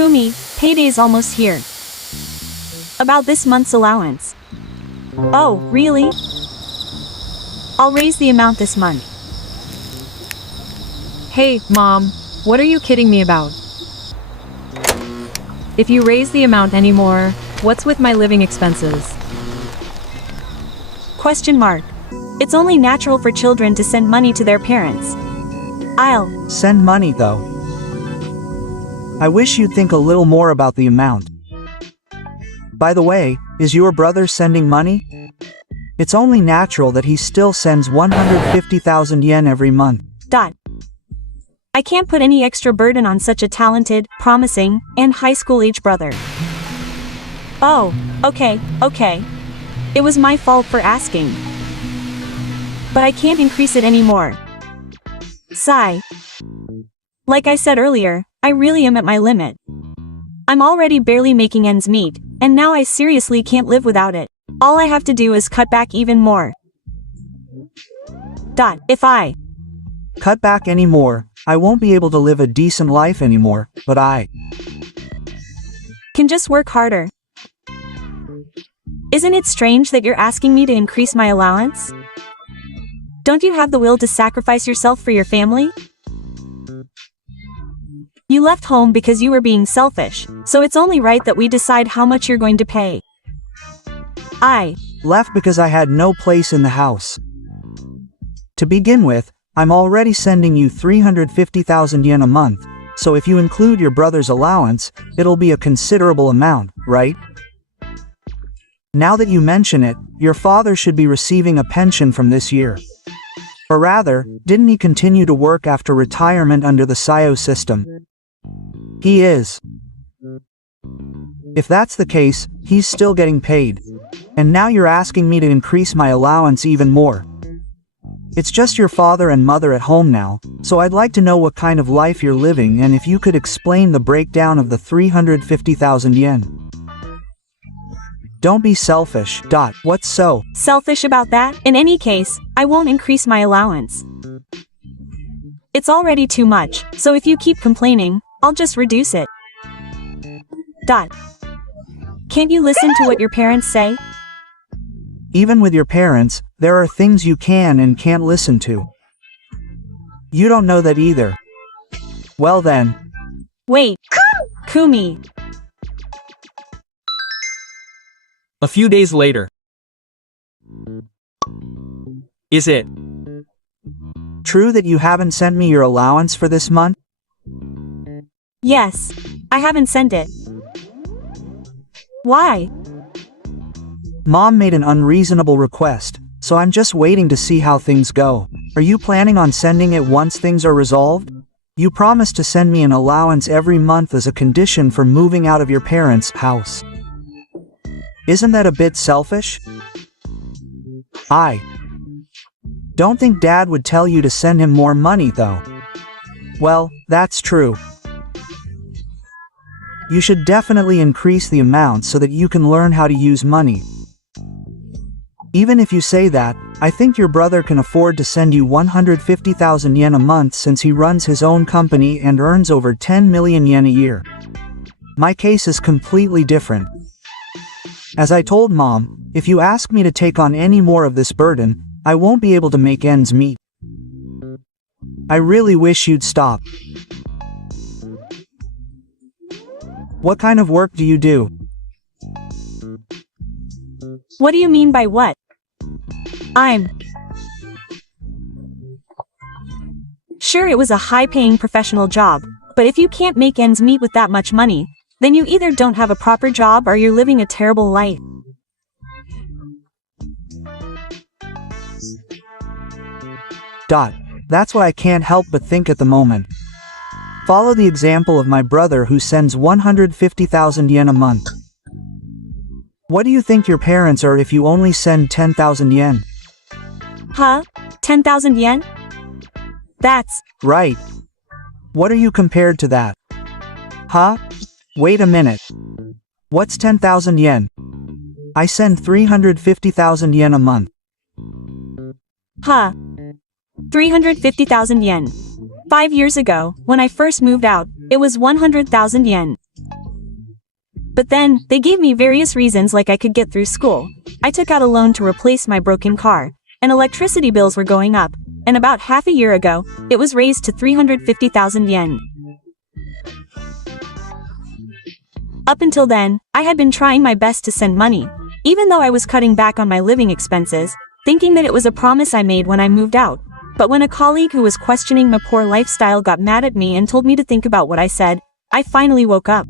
Kumi, payday's almost here. About this month's allowance. Oh, really? I'll raise the amount this month. Hey, Mom, what are you kidding me about? If you raise the amount anymore, what's with my living expenses? Question mark. It's only natural for children to send money to their parents. I'll Send money though. I wish you'd think a little more about the amount. By the way, is your brother sending money? It's only natural that he still sends 150,000 yen every month. I can't put any extra burden on such a talented, promising, and high school-age brother. Oh, okay. It was my fault for asking. But I can't increase it anymore. Sigh. Like I said earlier, I really am at my limit. I'm already barely making ends meet, and now I seriously can't live without it. All I have to do is cut back even more. If I Cut back any more, I won't be able to live a decent life anymore, but I can just work harder. Isn't it strange that you're asking me to increase my allowance? Don't you have the will to sacrifice yourself for your family? You left home because you were being selfish, so it's only right that we decide how much you're going to pay. I left because I had no place in the house. To begin with, I'm already sending you 350,000 yen a month, so if you include your brother's allowance, it'll be a considerable amount, right? Now that you mention it, your father should be receiving a pension from this year. Or rather, didn't he continue to work after retirement under the SIO system? He is. If that's the case, he's still getting paid. And now you're asking me to increase my allowance even more. It's just your father and mother at home now, so I'd like to know what kind of life you're living and if you could explain the breakdown of the 350,000 yen. Don't be selfish. What's so selfish about that? In any case, I won't increase my allowance. It's already too much, so if you keep complaining, I'll just reduce it. Can't you listen to what your parents say? Even with your parents, there are things you can and can't listen to. You don't know that either. Well then. Wait. Kumi. A few days later. Is it true that you haven't sent me your allowance for this month? Yes. I haven't sent it. Why? Mom made an unreasonable request, so I'm just waiting to see how things go. Are you planning on sending it once things are resolved? You promised to send me an allowance every month as a condition for moving out of your parents' house. Isn't that a bit selfish? I don't think Dad would tell you to send him more money though. Well, that's true. You should definitely increase the amount so that you can learn how to use money. Even if you say that, I think your brother can afford to send you 150,000 yen a month since he runs his own company and earns over 10 million yen a year. My case is completely different. As I told Mom, if you ask me to take on any more of this burden, I won't be able to make ends meet. I really wish you'd stop. What kind of work do you do? What do you mean by what? I'm sure it was a high-paying professional job, but if you can't make ends meet with that much money, then you either don't have a proper job or you're living a terrible life. That's what I can't help but think at the moment. Follow the example of my brother who sends 150,000 yen a month. What do you think your parents are if you only send 10,000 yen? Huh? 10,000 yen? That's right. What are you compared to that? Huh? Wait a minute. What's 10,000 yen? I send 350,000 yen a month. Huh. 350,000 yen. 5 years ago, when I first moved out, it was 100,000 yen. But then, they gave me various reasons like I could get through school. I took out a loan to replace my broken car, and electricity bills were going up, and about half a year ago, it was raised to 350,000 yen. Up until then, I had been trying my best to send money, even though I was cutting back on my living expenses, thinking that it was a promise I made when I moved out. But when a colleague who was questioning my poor lifestyle got mad at me and told me to think about what I said, I finally woke up.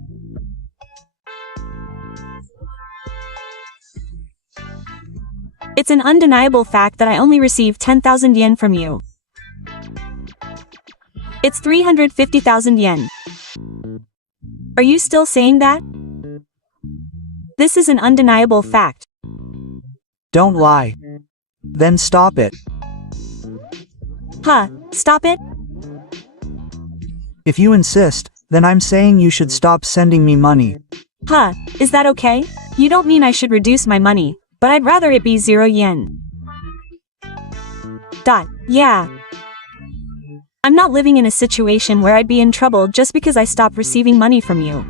It's an undeniable fact that I only received 10,000 yen from you. It's 350,000 yen. Are you still saying that? This is an undeniable fact. Don't lie. Then stop it. Huh, stop it? If you insist, then I'm saying you should stop sending me money. Huh, is that okay? You don't mean I should reduce my money, but I'd rather it be 0 yen. Yeah. I'm not living in a situation where I'd be in trouble just because I stopped receiving money from you.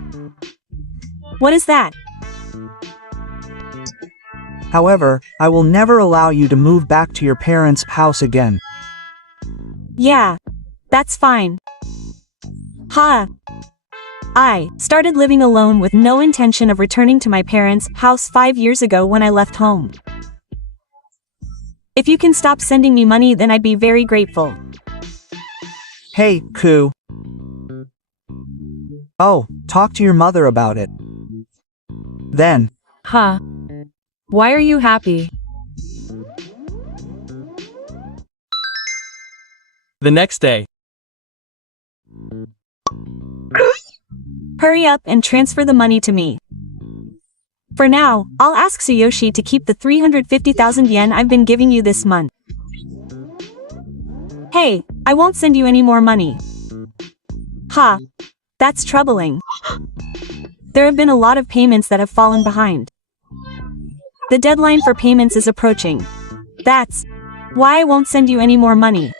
What is that? However, I will never allow you to move back to your parents' house again. Yeah. That's fine. Ha. I started living alone with no intention of returning to my parents' house 5 years ago when I left home. If you can stop sending me money, then I'd be very grateful. Hey, Ku. Oh, talk to your mother about it. Then. Huh. Why are you happy? The next day. Hurry up and transfer the money to me. For now, I'll ask Tsuyoshi to keep the 350,000 yen I've been giving you this month. Hey, I won't send you any more money. Ha. That's troubling. There have been a lot of payments that have fallen behind. The deadline for payments is approaching. That's why I won't send you any more money.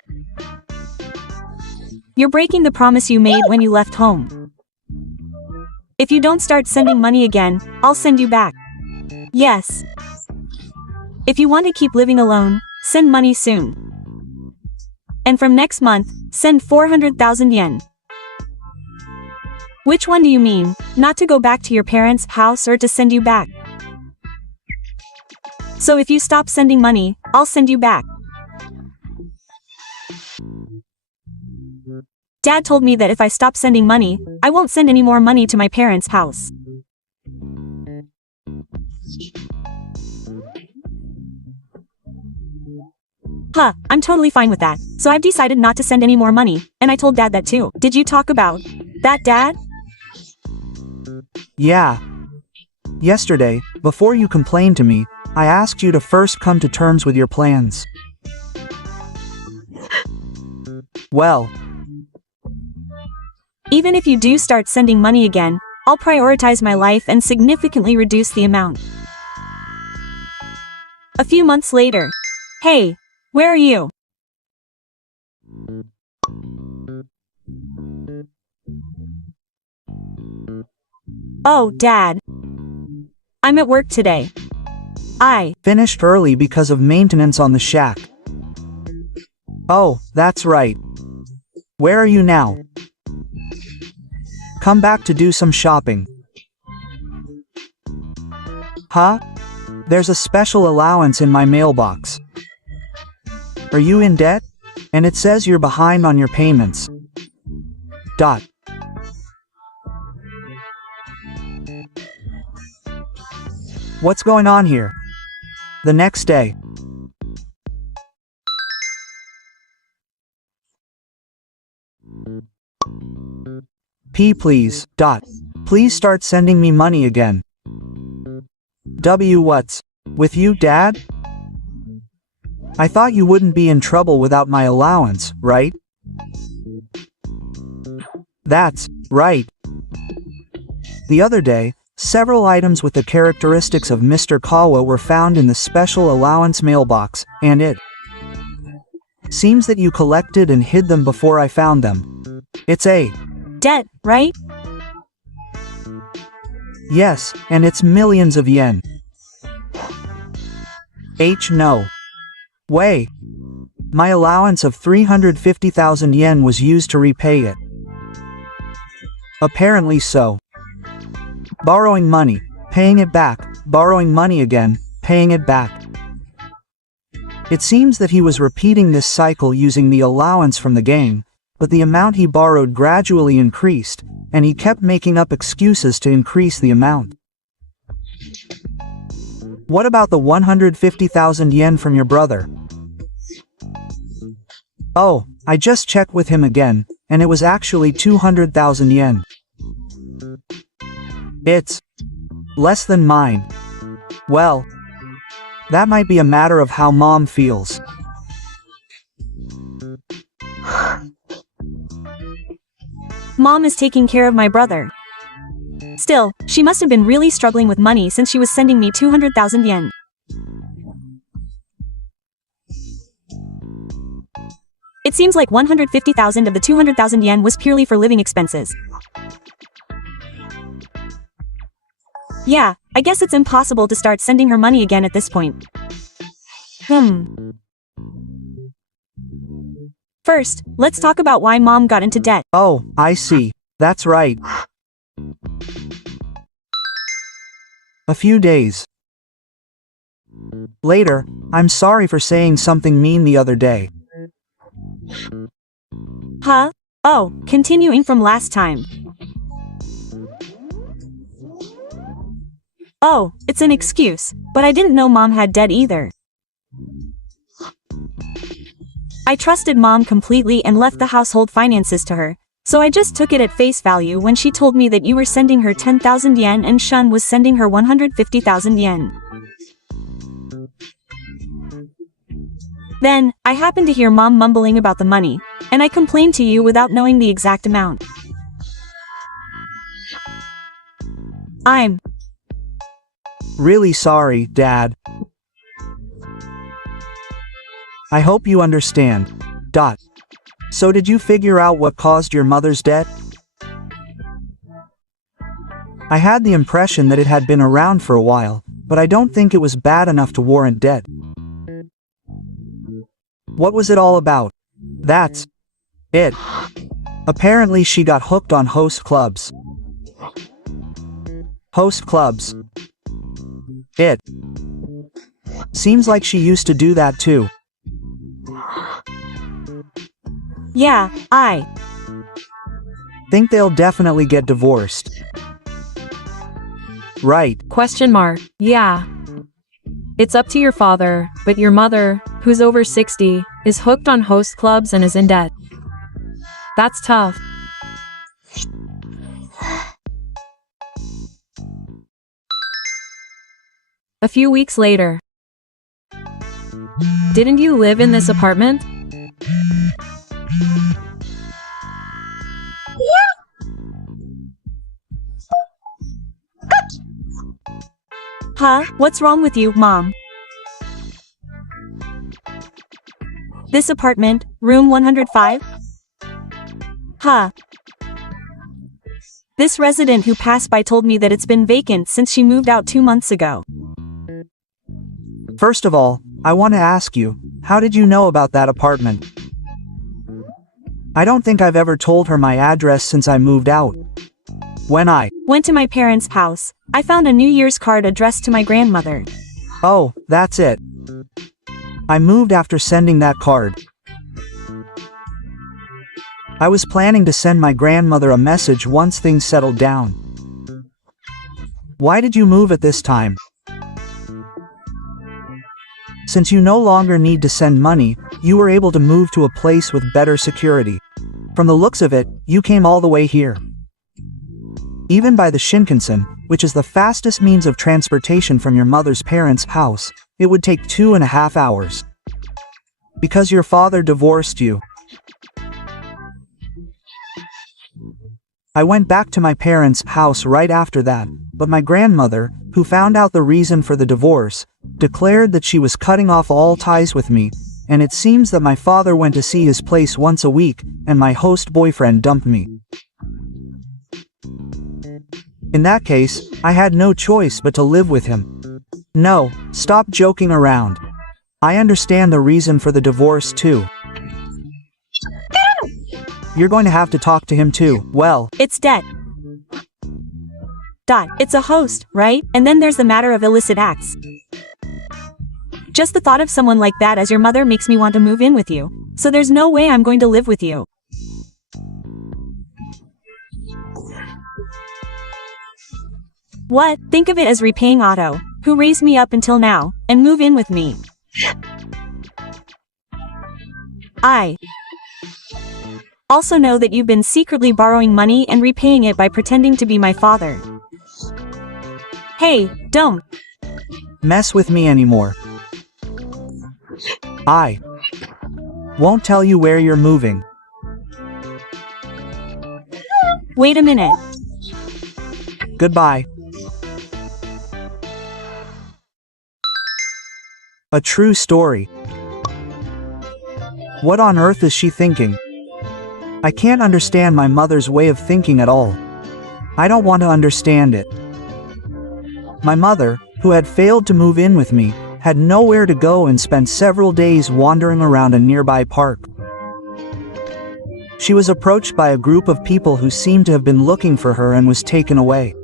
You're breaking the promise you made when you left home. If you don't start sending money again, I'll send you back. Yes. If you want to keep living alone, send money soon. And from next month, send 400,000 yen. Which one do you mean, not to go back to your parents' house or to send you back? So if you stop sending money, I'll send you back. Dad told me that if I stop sending money, I won't send any more money to my parents' house. Huh, I'm totally fine with that. So I've decided not to send any more money, and I told Dad that too. Did you talk about that, Dad? Yeah. Yesterday, before you complained to me, I asked you to first come to terms with your plans. Well. Even if you do start sending money again, I'll prioritize my life and significantly reduce the amount. A few months later. Hey, where are you? Oh, Dad. I'm at work today. I finished early because of maintenance on the shack. Oh, that's right. Where are you now? Come back to do some shopping. Huh? There's a special allowance in my mailbox. Are you in debt? And it says you're behind on your payments. What's going on here? The next day. Please. Please start sending me money again. What's with you, Dad? I thought you wouldn't be in trouble without my allowance, right? That's right. The other day, several items with the characteristics of Mr. Kawa were found in the special allowance mailbox, and it seems that you collected and hid them before I found them. It's a debt, right? Yes, and it's millions of yen. No way. My allowance of 350,000 yen was used to repay it. Apparently so. Borrowing money, paying it back, borrowing money again, paying it back. It seems that he was repeating this cycle using the allowance from the game, but the amount he borrowed gradually increased, and he kept making up excuses to increase the amount. What about the 150,000 yen from your brother? Oh, I just checked with him again, and it was actually 200,000 yen. It's less than mine. Well, that might be a matter of how mom feels. Mom is taking care of my brother. Still, she must have been really struggling with money since she was sending me 200,000 yen. It seems like 150,000 of the 200,000 yen was purely for living expenses. Yeah, I guess it's impossible to start sending her money again at this point. First, let's talk about why mom got into debt. Oh, I see. That's right. A few days later, I'm sorry for saying something mean the other day. Huh? Oh, continuing from last time. Oh, it's an excuse, but I didn't know mom had debt either. I trusted mom completely and left the household finances to her, so I just took it at face value when she told me that you were sending her 10,000 yen and Shun was sending her 150,000 yen. Then, I happened to hear mom mumbling about the money, and I complained to you without knowing the exact amount. I'm really sorry, Dad. I hope you understand. So did you figure out what caused your mother's debt? I had the impression that it had been around for a while, but I don't think it was bad enough to warrant debt. What was it all about? That's it. Apparently she got hooked on host clubs. Host clubs. It seems like she used to do that too. Yeah, I think they'll definitely get divorced. Right. Yeah. It's up to your father, but your mother, who's over 60, is hooked on host clubs and is in debt. That's tough. A few weeks later. Didn't you live in this apartment? Huh? What's wrong with you, Mom? This apartment, room 105? Huh. This resident who passed by told me that it's been vacant since she moved out 2 months ago. First of all, I want to ask you, how did you know about that apartment? I don't think I've ever told her my address since I moved out. When I went to my parents' house, I found a New Year's card addressed to my grandmother. Oh, that's it. I moved after sending that card. I was planning to send my grandmother a message once things settled down. Why did you move at this time? Since you no longer need to send money, you were able to move to a place with better security. From the looks of it, you came all the way here. Even by the Shinkansen, which is the fastest means of transportation from your mother's parents' house, it would take 2.5 hours. Because your father divorced you. I went back to my parents' house right after that, but my grandmother, who found out the reason for the divorce, declared that she was cutting off all ties with me, and it seems that my father went to see his place once a week, and my host boyfriend dumped me. In that case, I had no choice but to live with him. No, stop joking around. I understand the reason for the divorce too. You're going to have to talk to him too. Well, It's debt. It's a host, right? And then there's the matter of illicit acts. Just the thought of someone like that as your mother makes me want to move in with you. So there's no way I'm going to live with you. What? Think of it as repaying Otto, who raised me up until now, and move in with me. I also know that you've been secretly borrowing money and repaying it by pretending to be my father. Hey, don't mess with me anymore. I won't tell you where you're moving. Wait a minute. Goodbye. A true story. What on earth is she thinking? I can't understand my mother's way of thinking at all. I don't want to understand it. My mother, who had failed to move in with me, had nowhere to go and spent several days wandering around a nearby park. She was approached by a group of people who seemed to have been looking for her and was taken away.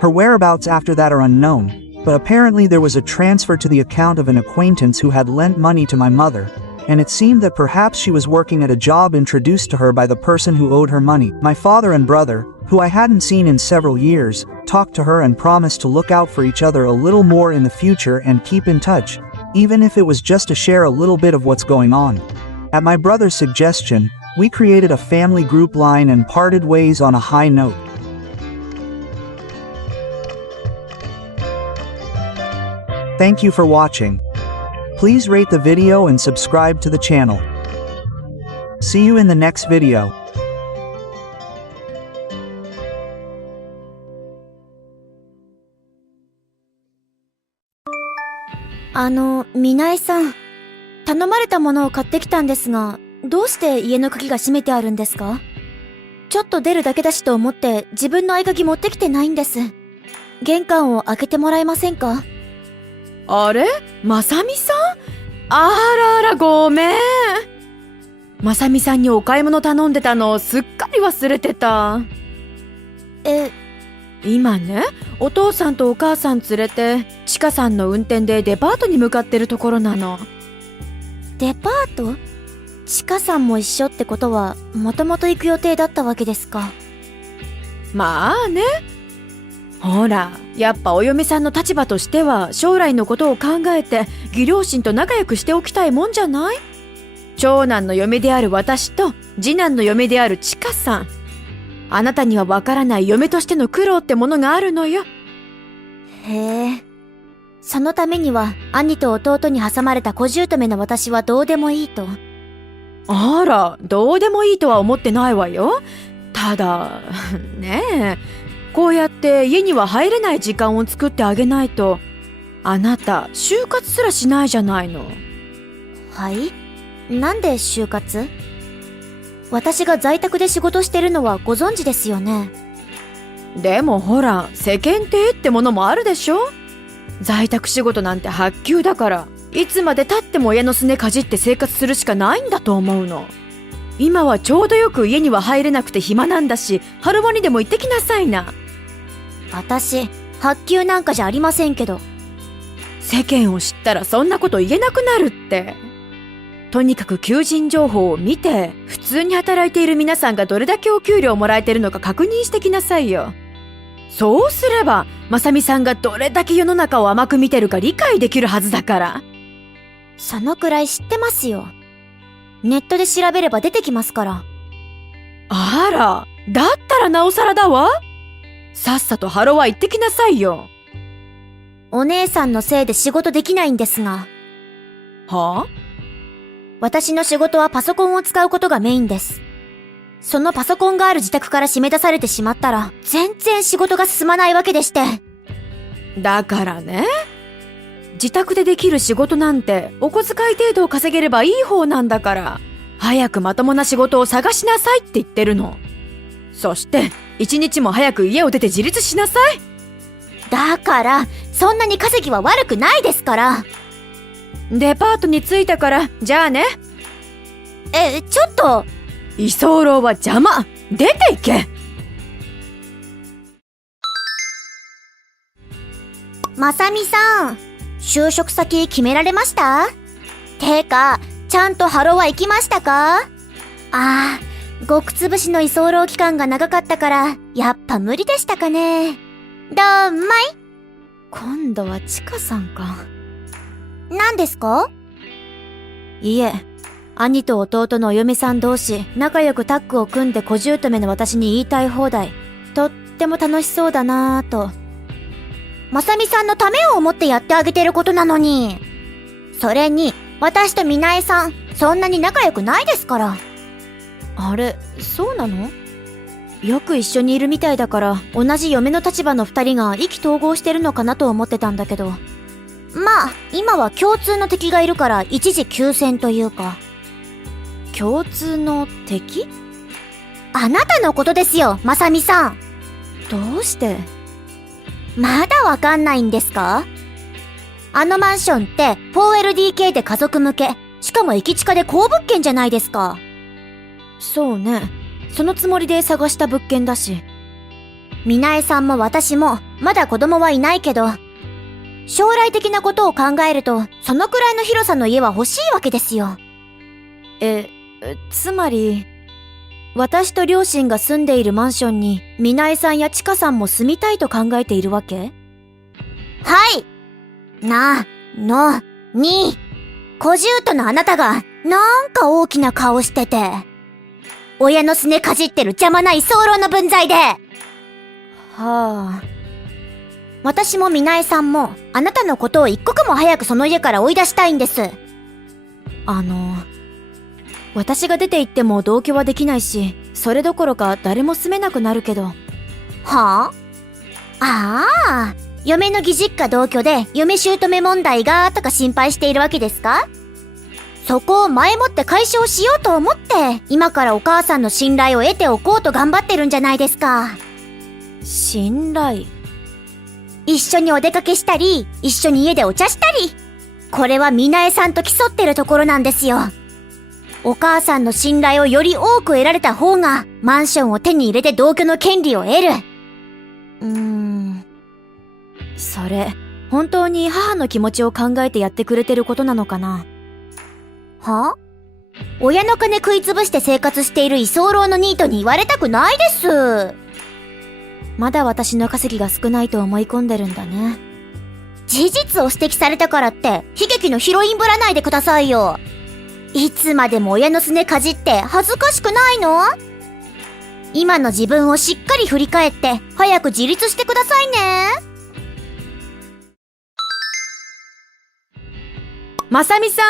Her whereabouts after that are unknown, but apparently there was a transfer to the account of an acquaintance who had lent money to my mother, and it seemed that perhaps she was working at a job introduced to her by the person who owed her money. My father and brother, who I hadn't seen in several years, talked to her and promised to look out for each other a little more in the future and keep in touch, even if it was just to share a little bit of what's going on. At my brother's suggestion, we created a family group line and parted ways on a high note. Thank you for watching. Please rate the video and subscribe to the channel. See you in the next video. みなえさん。頼まれたものを買ってきたんですが、どうして家の鍵が閉めてあるんですか？ちょっと出るだけだしと思って自分の合鍵持ってきてないんです。玄関を開けてもらえませんか？あれ？まさみさん？あらあらごめん。まさみさんにお買い物頼んでたのすっかり忘れてた。今ね、お父さんとお母さん連れて、ちかさんの運転でデパートに向かってるところなの。デパート？ちかさんも一緒ってことは、もともと行く予定だったわけですか？まあね。ほら、やっぱお嫁さんの立場としては将来のことを考えて義両親と仲良くしておきたいもんじゃない？長男の嫁である私と次男の嫁であるちかさん。あなたにはわからない嫁としての苦労ってものがあるのよ。へえ。そのためには兄と弟に挟まれた小姑の私はどうでもいいと。あら、どうでもいいとは思ってないわよ。ただ、ねえ、こうやって家には入れない時間を作ってあげないと、あなた就活すらしないじゃないの。はい？なんで就活？私が在宅で仕事してるのはご存知ですよね。でもほら、世間体ってものもあるでしょ？在宅仕事なんて発給だから、いつまで経っても親のすねかじって生活するしかないんだと思うの。今はちょうどよく家には入れなくて暇なんだし、春場にでも行ってきなさいな。私、発給なんかじゃありませんけど。世間を知ったらそんなこと言えなくなるって。とにかく求人情報を見て、普通に働いている皆さんがどれだけお給料もらえてるのか確認してきなさいよ。そうすれば、まさみさんがどれだけ世の中を甘く見てるか理解できるはずだから。そのくらい知ってますよ。ネットで調べれば出てきますから。あら、だったらなおさらだわ。さっさとハロワ行ってきなさいよ。お姉さんのせいで仕事できないんですが。はあ？私の仕事はパソコンを使うことがメインです。そのパソコンがある自宅から締め出されてしまったら、全然仕事が進まないわけでして。だからね。自宅でできる仕事なんて、お小遣い程度稼げればいい方なんだから、早くまともな仕事を探しなさいって言ってるの。そして一日も早く家を出て自立しなさい。だから、そんなに稼ぎは悪くないですから。デパートに着いたから、じゃあね。ちょっと。居候は邪魔。出て行け。まさみさん、就職先決められました？てか、ちゃんとハロは行きましたか？極つぶしの居候期間が長かったから、やっぱ無理でしたかね。どんまい？今度はちかさんか。何ですか？いえ、兄と弟のお嫁さん同士、仲良くタッグを組んで小姑の私に言いたい放題。とっても楽しそうだなぁと。まさみさんのためを思ってやってあげてることなのに。それに、私とみなえさん、そんなに仲良くないですから。あれ、そうなの？よく一緒にいるみたいだから、同じ嫁の立場の二人が意気投合してるのかなと思ってたんだけど。まあ、今は共通の敵がいるから一時休戦というか。共通の敵？あなたのことですよ、まさみさん。どうして？まだわかんないんですか？あのマンションって 4LDK で家族向け、しかも駅近で好物件じゃないですか。そうね。そのつもりで探した物件だし。みなえさんも私もまだ子供はいないけど、将来的なことを考えると、そのくらいの広さの家は欲しいわけですよ。つまり、私と両親が住んでいるマンションに、みなえさんやちかさんも住みたいと考えているわけ？はい。小姑のあなたが、なんか大きな顔してて、親のすねかじってる邪魔な居候の分際で。はあ。私もみなえさんも、あなたのことを一刻も早くその家から追い出したいんです。私が出て行っても同居はできないし、それどころか誰も住めなくなるけど。はあ、嫁の義実家同居で嫁姑問題がとか心配しているわけですか？そこを前もって解消しようと思って、今からお母さんの信頼を得ておこうと頑張ってるんじゃないですか。信頼？一緒にお出かけしたり、一緒に家でお茶したり。これはみなえさんと競ってるところなんですよ。お母さんの信頼をより多く得られた方が、マンションを手に入れて同居の権利を得る。それ、本当に母の気持ちを考えてやってくれてることなのかな？は？親の金食いつぶして生活している居候のニートに言われたくないです。まだ私の稼ぎが少ないと思い込んでるんだね。事実を指摘されたからって、悲劇のヒロインぶらないでくださいよ。いつまでも親のすねかじって恥ずかしくないの？今の自分をしっかり振り返って、早く自立してくださいね。まさみさん、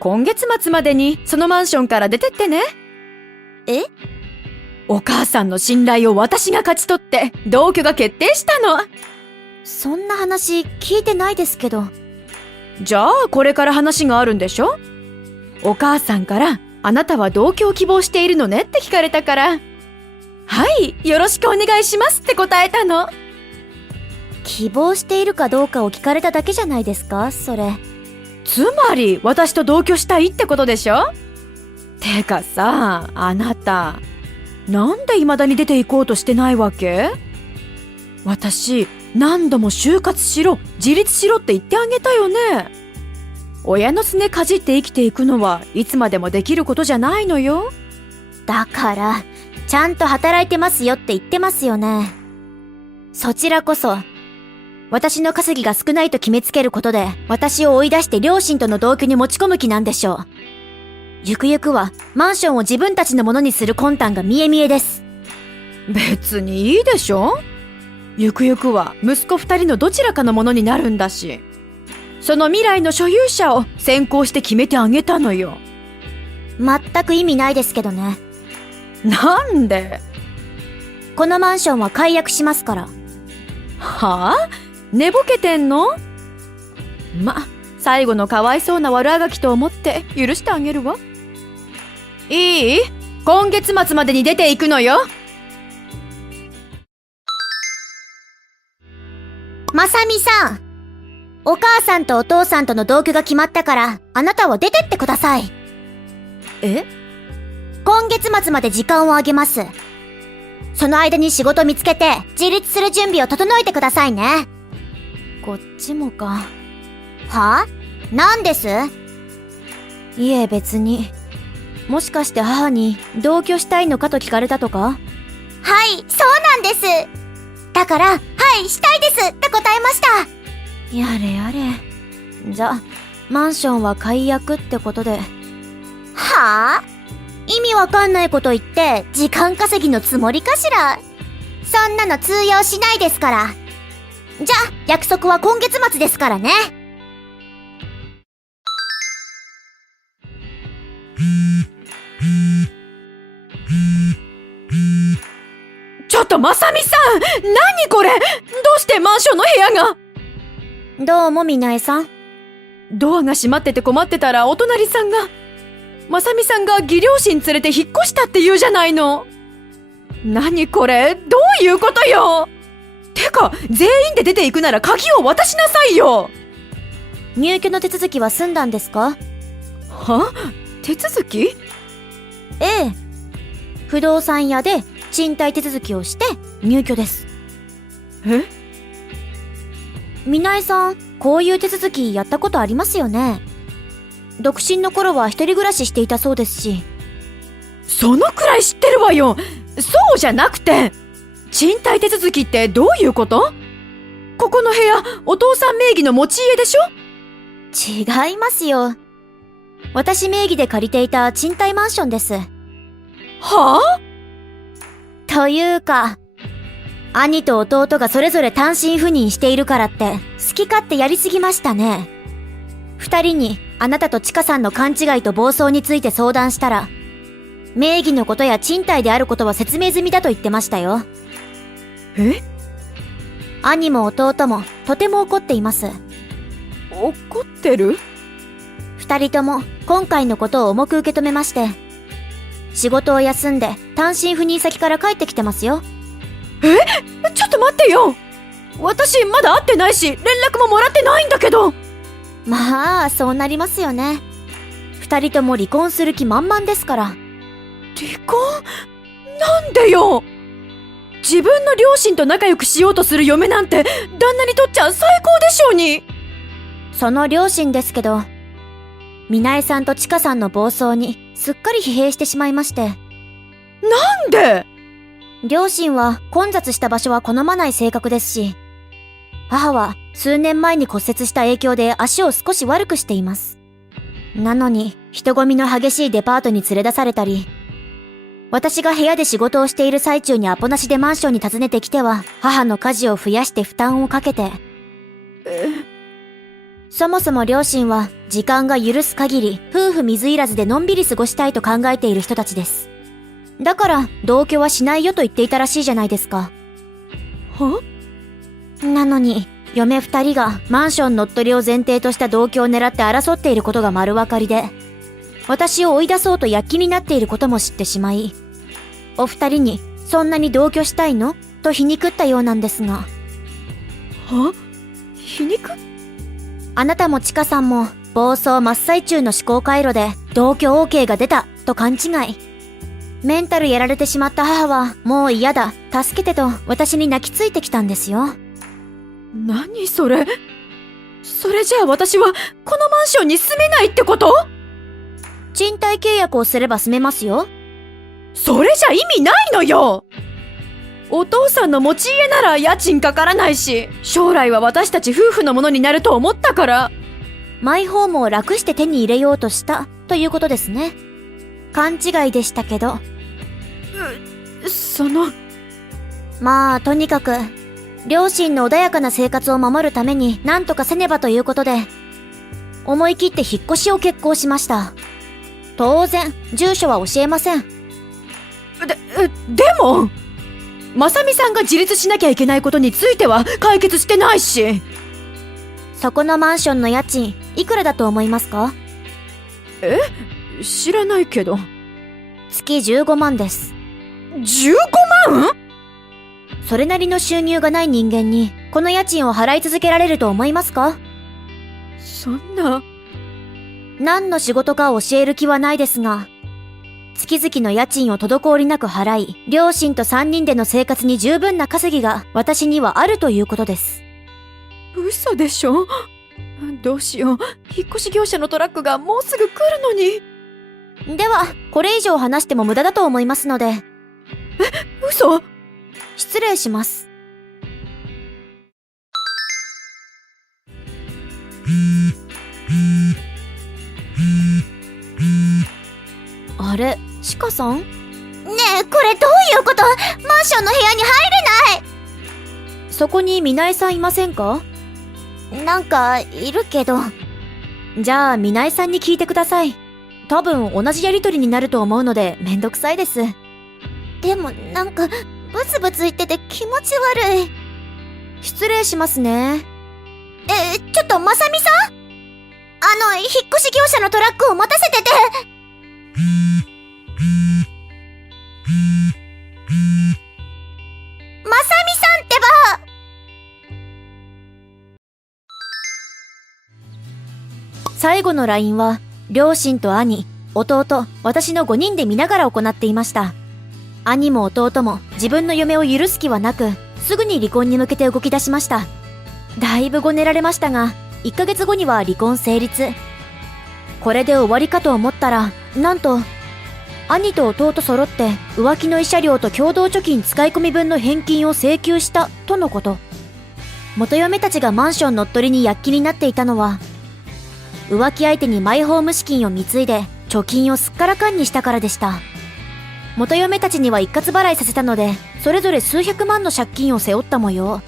今月末までにそのマンションから出てってね。え？お母さんの信頼を私が勝ち取って同居が決定したの。そんな話聞いてないですけど。じゃあこれから話があるんでしょ？お母さんからあなたは同居を希望しているのねって聞かれたから、はい、よろしくお願いしますって答えたの。希望しているかどうかを聞かれただけじゃないですか、それ。つまり私と同居したいってことでしょ？てかさ、あなたなんで未だに出て行こうとしてないわけ？私何度も就活しろ、自立しろって言ってあげたよね。親のすねかじって生きていくのはいつまでもできることじゃないのよ。だからちゃんと働いてますよって言ってますよね。そちらこそ私の稼ぎが少ないと決めつけることで私を追い出して両親との同居に持ち込む気なんでしょう。ゆくゆくはマンションを自分たちのものにする魂胆が見え見えです。別にいいでしょ？ゆくゆくは息子二人のどちらかのものになるんだし、その未来の所有者を先行して決めてあげたのよ。全く意味ないですけどね。なんで？このマンションは解約しますから。はあ？寝ぼけてんの？最後のかわいそうな悪あがきと思って許してあげるわ。いい？今月末までに出ていくのよ。まさみさん。お母さんとお父さんとの同居が決まったから、あなたは出てってください。え？今月末まで時間をあげます。その間に仕事見つけて、自立する準備を整えてくださいね。こっちもか。は？何です？いえ別に。もしかして母に同居したいのかと聞かれたとか？はい、そうなんです。だから、はい、したいですって答えました。やれやれ。じゃ、マンションは解約ってことで。はぁ？意味わかんないこと言って、時間稼ぎのつもりかしら。そんなの通用しないですから。じゃあ、約束は今月末ですからね。ちょっとまさみさん、何これ？どうしてマンションの部屋が？どうもみなえさん。ドアが閉まってて困ってたらお隣さんが、まさみさんが義両親連れて引っ越したって言うじゃないの。何これ？どういうことよ？てか、全員で出ていくなら鍵を渡しなさいよ。入居の手続きは済んだんですか？は？手続き？ええ。不動産屋で賃貸手続きをして入居です。え？みなえさん、こういう手続きやったことありますよね。独身の頃は一人暮らししていたそうですし。そのくらい知ってるわよ。そうじゃなくて、賃貸手続きってどういうこと？ここの部屋、お父さん名義の持ち家でしょ？違いますよ。私名義で借りていた賃貸マンションです。はあ？というか、兄と弟がそれぞれ単身赴任しているからって好き勝手やりすぎましたね。二人にあなたとチカさんの勘違いと暴走について相談したら、名義のことや賃貸であることは説明済みだと言ってましたよ。え？兄も弟もとても怒っています。怒ってる？二人とも今回のことを重く受け止めまして、仕事を休んで単身赴任先から帰ってきてますよ。え？ちょっと待ってよ。私まだ会ってないし、連絡ももらってないんだけど。まあ、そうなりますよね。二人とも離婚する気満々ですから。離婚？なんでよ。自分の両親と仲良くしようとする嫁なんて、旦那にとっちゃ最高でしょうに。その両親ですけど、みなえさんとちかさんの暴走にすっかり疲弊してしまいまして。なんで？両親は混雑した場所は好まない性格ですし、母は数年前に骨折した影響で足を少し悪くしています。なのに人混みの激しいデパートに連れ出されたり、私が部屋で仕事をしている最中にアポなしでマンションに訪ねてきては母の家事を増やして負担をかけて。そもそも両親は時間が許す限り夫婦水入らずでのんびり過ごしたいと考えている人たちです。だから同居はしないよと言っていたらしいじゃないですか。は？なのに嫁二人がマンション乗っ取りを前提とした同居を狙って争っていることが丸分かりで、私を追い出そうと躍起になっていることも知ってしまい、お二人にそんなに同居したいのと皮肉ったようなんですが。は？皮肉？あなたもちかさんも暴走真っ最中の思考回路で同居 OK が出たと勘違い。メンタルやられてしまった母はもう嫌だ、助けてと私に泣きついてきたんですよ。何それ？それじゃあ私はこのマンションに住めないってこと？賃貸契約をすれば住めますよ。それじゃ意味ないのよ。お父さんの持ち家なら家賃かからないし、将来は私たち夫婦のものになると思ったから。マイホームを楽して手に入れようとしたということですね。勘違いでしたけど。まあとにかく両親の穏やかな生活を守るために何とかせねばということで、思い切って引っ越しを決行しました。当然住所は教えません。でもまさみさんが自立しなきゃいけないことについては解決してないし。そこのマンションの家賃いくらだと思いますか？知らないけど。月15万です。15万？それなりの収入がない人間にこの家賃を払い続けられると思いますか？そんな。何の仕事か教える気はないですが、月々の家賃を滞りなく払い、両親と3人での生活に十分な稼ぎが私にはあるということです。嘘でしょ？どうしよう。引っ越し業者のトラックがもうすぐ来るのに。では、これ以上話しても無駄だと思いますので。嘘？失礼します。あれ、シカさん？ねえ、これどういうこと？マンションの部屋に入れない！そこにミナエさんいませんか？なんか、いるけど。じゃあ、ミナエさんに聞いてください。多分同じやりとりになると思うのでめんどくさいです。でもなんかブツブツ言ってて気持ち悪い。失礼しますね。ちょっとまさみさん？引っ越し業者のトラックを待たせてて。まさみさんってば。最後の LINE は両親と兄、弟、私の5人で見ながら行っていました。兄も弟も自分の嫁を許す気はなく、すぐに離婚に向けて動き出しました。だいぶごねられましたが、1ヶ月後には離婚成立。これで終わりかと思ったら、なんと、兄と弟揃って浮気の慰謝料と共同貯金使い込み分の返金を請求したとのこと。元嫁たちがマンション乗っ取りに躍起になっていたのは、浮気相手にマイホーム資金を貢いで貯金をすっからかんにしたからでした。元嫁たちには一括払いさせたので、それぞれ数百万の借金を背負った模様。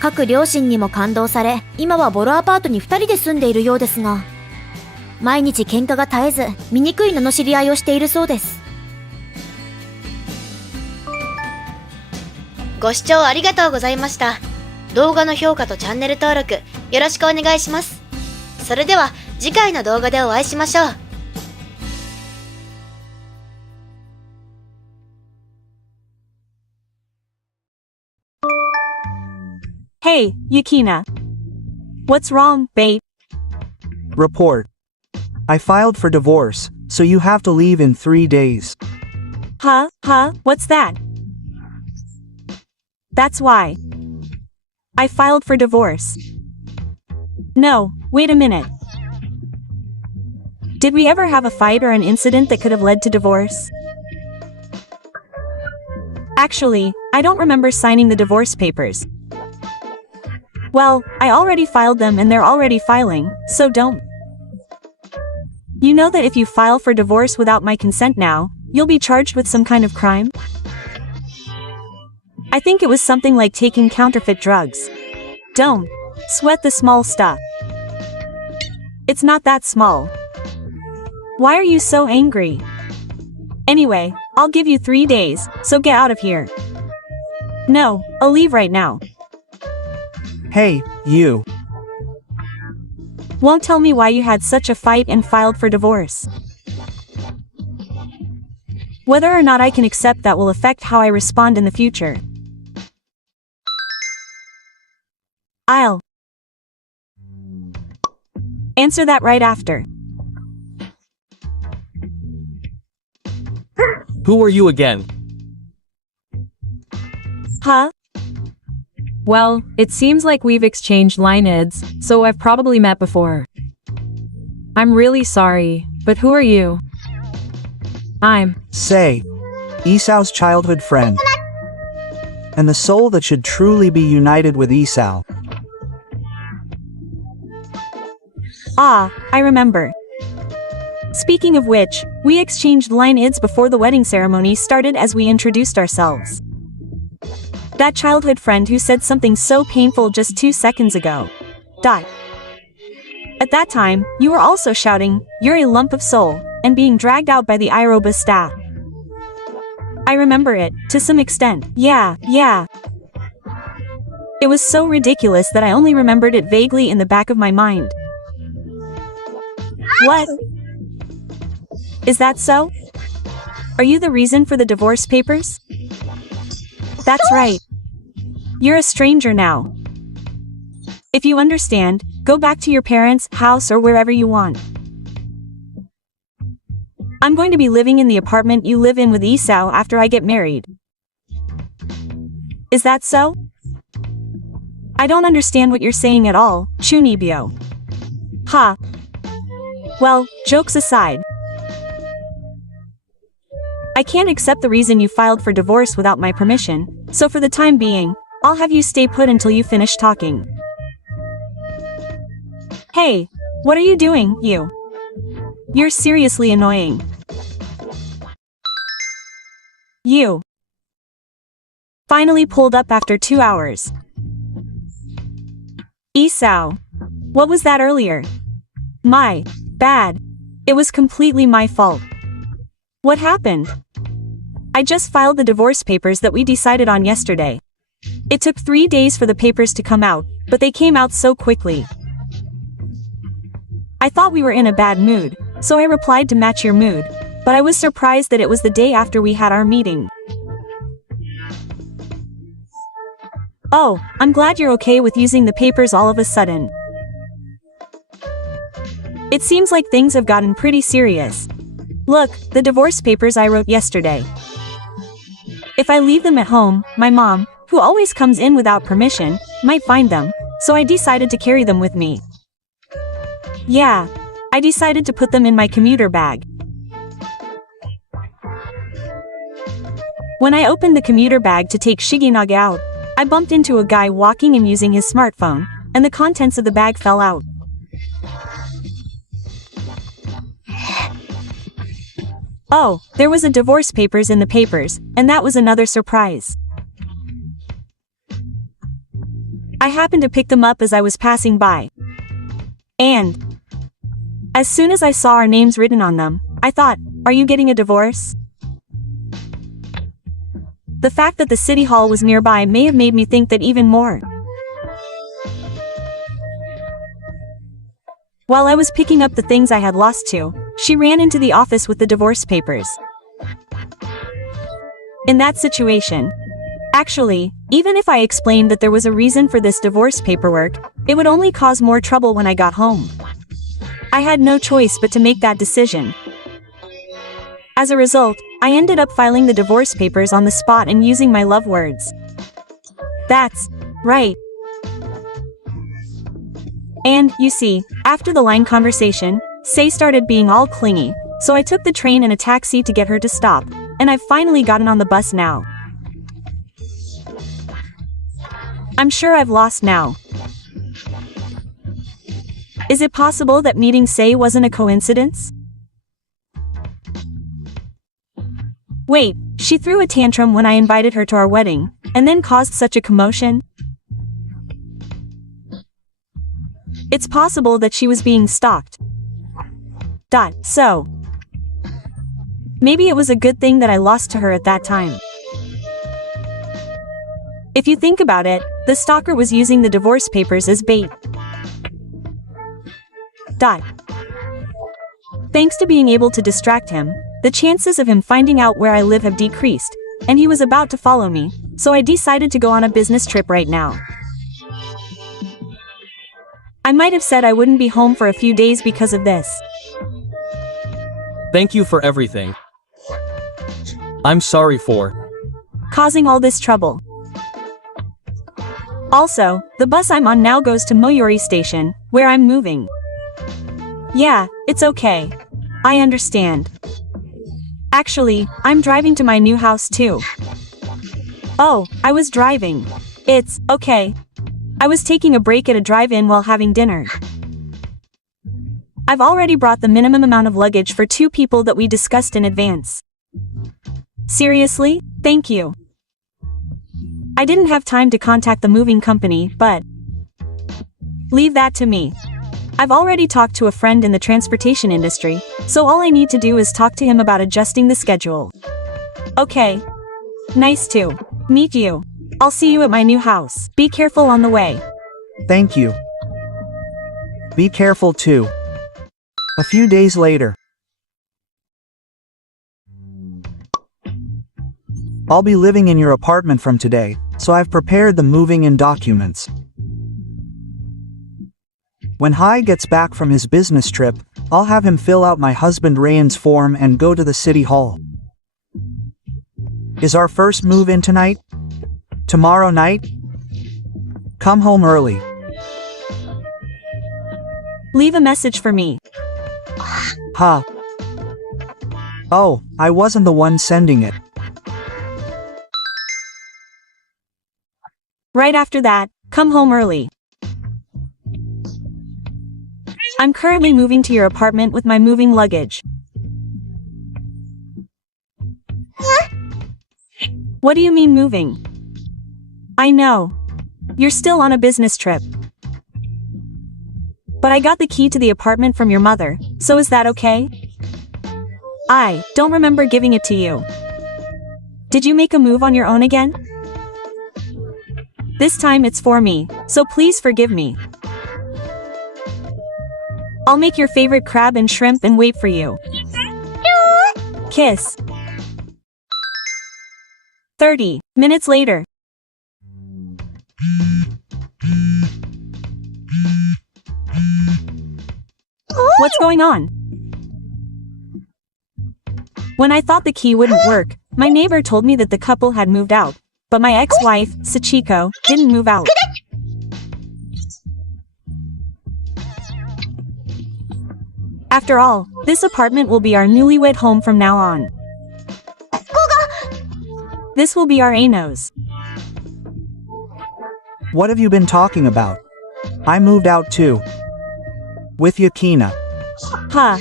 各両親にも感動され、今はボロアパートに2人で住んでいるようですが、毎日喧嘩が絶えず醜い罵り合いをしているそうです。ご視聴ありがとうございました。動画の評価とチャンネル登録よろしくお願いします。それでは次回の動画でお会いしましょう。Hey, Yukina. What's wrong, babe? Report. I filed for divorce, so you have to leave in 3 days. What's that? That's why. I filed for divorce. No, wait a minute. Did we ever have a fight or an incident that could have led to divorce? Actually, I don't remember signing the divorce papers. Well, I already filed them and they're already filing, so don't. You know that if you file for divorce without my consent now, you'll be charged with some kind of crime? I think it was something like taking counterfeit drugs. Don't sweat the small stuff. It's not that small. Why are you so angry? Anyway, I'll give you 3 days, so get out of here. No, I'll leave right now. Hey, you. Won't tell me why you had such a fight and filed for divorce. Whether or not I can accept that will affect how I respond in the future. I'll answer that right after. Who are you again? Huh? Well, it seems like we've exchanged line-ids, so I've probably met before. I'm really sorry, but who are you? I'm Say, Esau's childhood friend. And the soul that should truly be united with Esau. Ah, I remember. Speaking of which, we exchanged line-ids before the wedding ceremony started as we introduced ourselves. That childhood friend who said something so painful just 2 seconds ago. At that time, you were also shouting, "You're a lump of soul," and being dragged out by the Iroba staff. I remember it, to some extent. Yeah. It was so ridiculous that I only remembered it vaguely in the back of my mind. What? Is that so? Are you the reason for the divorce papers? That's right. You're a stranger now. If you understand, go back to your parents' house or wherever you want. I'm going to be living in the apartment you live in with Esau after I get married. Is that so? I don't understand what you're saying at all, Chunibyo. Ha. Well, jokes aside. I can't accept the reason you filed for divorce without my permission, so for the time being, I'll have you stay put until you finish talking. Hey, what are you doing, you? You're seriously annoying. You. Finally pulled up after 2 hours. Esau. What was that earlier? My bad. It was completely my fault. What happened? I just filed the divorce papers that we decided on yesterday. It took 3 days for the papers to come out, but they came out so quickly. I thought we were in a bad mood, so I replied to match your mood, but I was surprised that it was the day after we had our meeting. Oh, I'm glad you're okay with using the papers all of a sudden. It seems like things have gotten pretty serious. Look, the divorce papers I wrote yesterday. If I leave them at home, my mom, who always comes in without permission, might find them, so I decided to carry them with me. Yeah, I decided to put them in my commuter bag. When I opened the commuter bag to take Shigenaga out, I bumped into a guy walking and using his smartphone, and the contents of the bag fell out. Oh, there was a divorce papers in the papers, and that was another surprise. I happened to pick them up as I was passing by. And as soon as I saw our names written on them, I thought, are you getting a divorce? The fact that the city hall was nearby may have made me think that even more. While I was picking up the things I had lost to, she ran into the office with the divorce papers. In that situation, actually, even if I explained that there was a reason for this divorce paperwork, it would only cause more trouble when I got home. I had no choice but to make that decision. As a result, I ended up filing the divorce papers on the spot and using my love words. That's right. And, you see, after the line conversation, Sei started being all clingy, so I took the train and a taxi to get her to stop, and I've finally gotten on the bus now. I'm sure I've lost now. Is it possible that meeting Sei wasn't a coincidence? Wait, she threw a tantrum when I invited her to our wedding, and then caused such a commotion? It's possible that she was being stalked. So. Maybe it was a good thing that I lost to her at that time. If you think about it, the stalker was using the divorce papers as bait. Thanks to being able to distract him, the chances of him finding out where I live have decreased, and he was about to follow me, so I decided to go on a business trip right now. I might have said I wouldn't be home for a few days because of this. Thank you for everything. I'm sorry for causing all this trouble. Also, the bus I'm on now goes to Moyori Station, where I'm moving. Yeah, it's okay. I understand. Actually, I'm driving to my new house too. Oh, I was driving. It's okay. I was taking a break at a drive-in while having dinner. I've already brought the minimum amount of luggage for 2 people that we discussed in advance. Seriously? Thank you. I didn't have time to contact the moving company, but leave that to me. I've already talked to a friend in the transportation industry, so all I need to do is talk to him about adjusting the schedule. Okay. Nice to meet you. I'll see you at my new house. Be careful on the way. Thank you. Be careful too. A few days later. I'll be living in your apartment from today, so I've prepared the moving in documents. When Hai gets back from his business trip, I'll have him fill out my husband Ryan's form and go to the city hall. Is our first move in tonight? Tomorrow night? Come home early. Leave a message for me. Huh. Oh, I wasn't the one sending it. Right after that, come home early. I'm currently moving to your apartment with my moving luggage. What do you mean moving? I know. You're still on a business trip. But I got the key to the apartment from your mother, so is that okay? I don't remember giving it to you. Did you make a move on your own again? This time it's for me, so please forgive me. I'll make your favorite crab and shrimp and wait for you. Kiss. 30 minutes later. What's going on? When I thought the key wouldn't work, my neighbor told me that the couple had moved out, but my ex-wife, Sachiko, didn't move out. After all, this apartment will be our newlywed home from now on. This will be our Anos. What have you been talking about? I moved out too. With Yukina. Huh.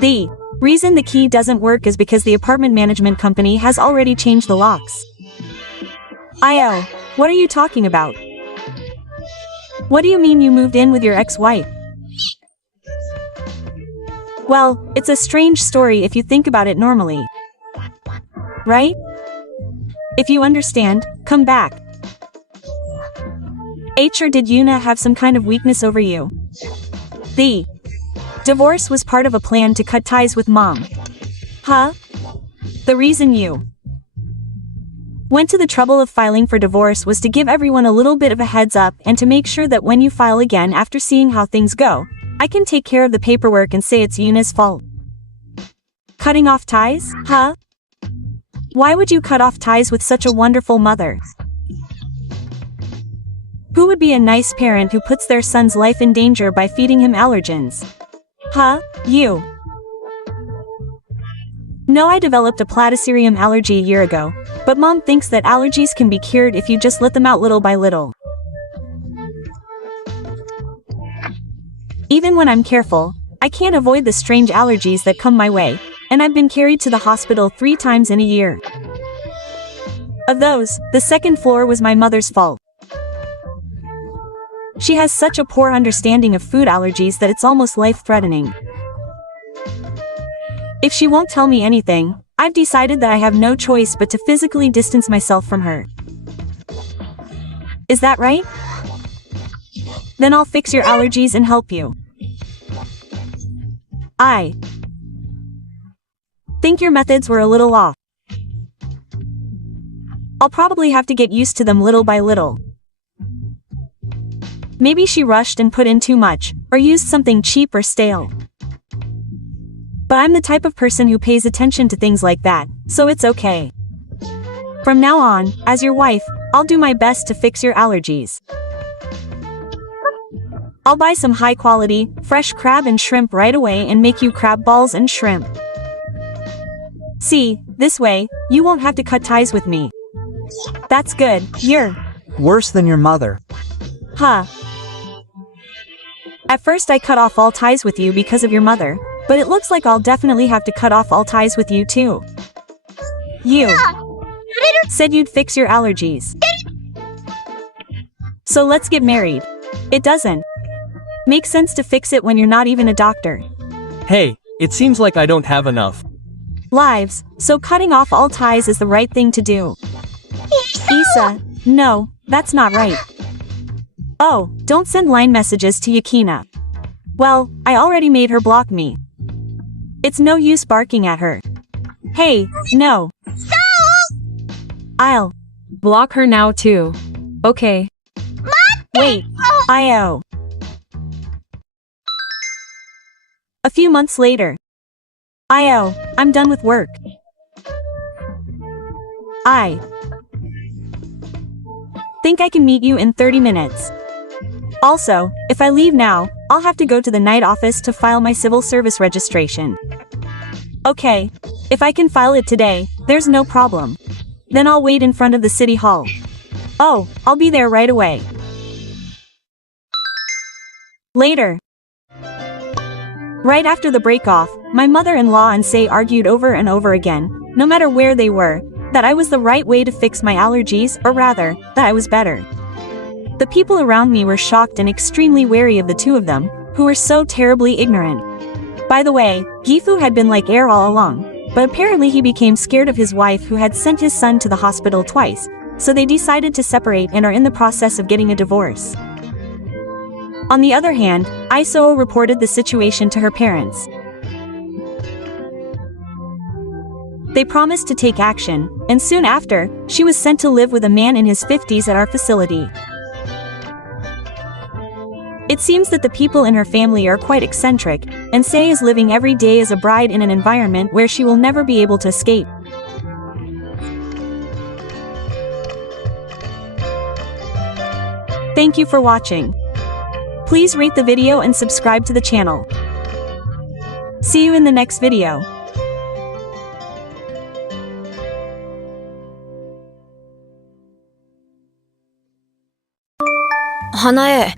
The reason the key doesn't work is because the apartment management company has already changed the locks. Io, what are you talking about? What do you mean you moved in with your ex-wife? Well, it's a strange story if you think about it normally. Right? If you understand, come back. H or did Yuna have some kind of weakness over you? The divorce was part of a plan to cut ties with mom. Huh? The reason you went to the trouble of filing for divorce was to give everyone a little bit of a heads up and to make sure that when you file again after seeing how things go, I can take care of the paperwork and say it's Yuna's fault. Cutting off ties? Huh? Why would you cut off ties with such a wonderful mother? Who would be a nice parent who puts their son's life in danger by feeding him allergens? Huh? You. No, I developed a platycerium allergy a year ago, but mom thinks that allergies can be cured if you just let them out little by little. Even when I'm careful, I can't avoid the strange allergies that come my way, and I've been carried to the hospital 3 times in a year. Of those, the second floor was my mother's fault. She has such a poor understanding of food allergies that it's almost life-threatening. If she won't tell me anything, I've decided that I have no choice but to physically distance myself from her. Is that right? Then I'll fix your allergies and help you. I think your methods were a little off. I'll probably have to get used to them little by little. Maybe she rushed and put in too much, or used something cheap or stale. But I'm the type of person who pays attention to things like that, so it's okay. From now on, as your wife, I'll do my best to fix your allergies. I'll buy some high-quality, fresh crab and shrimp right away and make you crab balls and shrimp. See, this way, you won't have to cut ties with me. That's good, you're Worse than your mother. Huh. At first I cut off all ties with you because of your mother, but it looks like I'll definitely have to cut off all ties with you too. You said you'd fix your allergies. So let's get married. It doesn't make sense to fix it when you're not even a doctor. Hey, it seems like I don't have enough. Lives, so cutting off all ties is the right thing to do. Issa, no, that's not right. Oh, don't send line messages to Yukina. Well, I already made her block me. It's no use barking at her. Hey, no. I'll Block her now too. Okay. wait. Io. A few months later. I'm done with work. I think I can meet you in 30 minutes. Also, if I leave now, I'll have to go to the night office to file my civil service registration. Okay. If I can file it today, there's no problem. Then I'll wait in front of the city hall. Oh, I'll be there right away. Later. Right after the break-off, my mother-in-law and Say argued over and over again, no matter where they were, that I was the right way to fix my allergies, or rather, that I was better. The people around me were shocked and extremely wary of the two of them, who were so terribly ignorant. By the way, Gifu had been like air all along, but apparently he became scared of his wife who had sent his son to the hospital twice, so they decided to separate and are in the process of getting a divorce. On the other hand, Isoo reported the situation to her parents. They promised to take action, and soon after, she was sent to live with a man in his 50s at our facility. It seems that the people in her family are quite eccentric, and Say is living every day as a bride in an environment where she will never be able to escape. Thank you for watching. Please rate the video and subscribe to the channel. See you in the next video. 花江、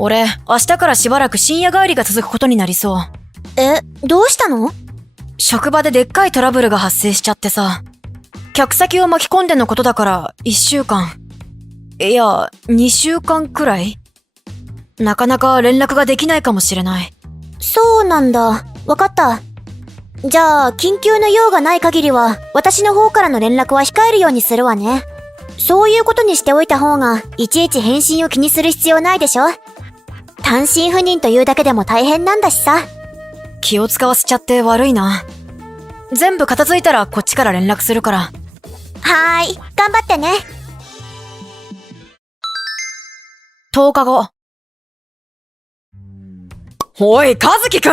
俺、明日からしばらく深夜帰りが続くことになりそう。どうしたの？職場ででっかいトラブルが発生しちゃってさ。客先を巻き込んでのことだから1週間。いや、2週間くらい？なかなか連絡ができないかもしれない。そうなんだ。わかった。じゃあ、緊急の用がない限りは、私の方からの連絡は控えるようにするわね。そういうことにしておいた方が、いちいち返信を気にする必要ないでしょ？単身赴任というだけでも大変なんだしさ。気を使わせちゃって悪いな。全部片付いたらこっちから連絡するから。はーい、頑張ってね。10日後。おい、和樹くん！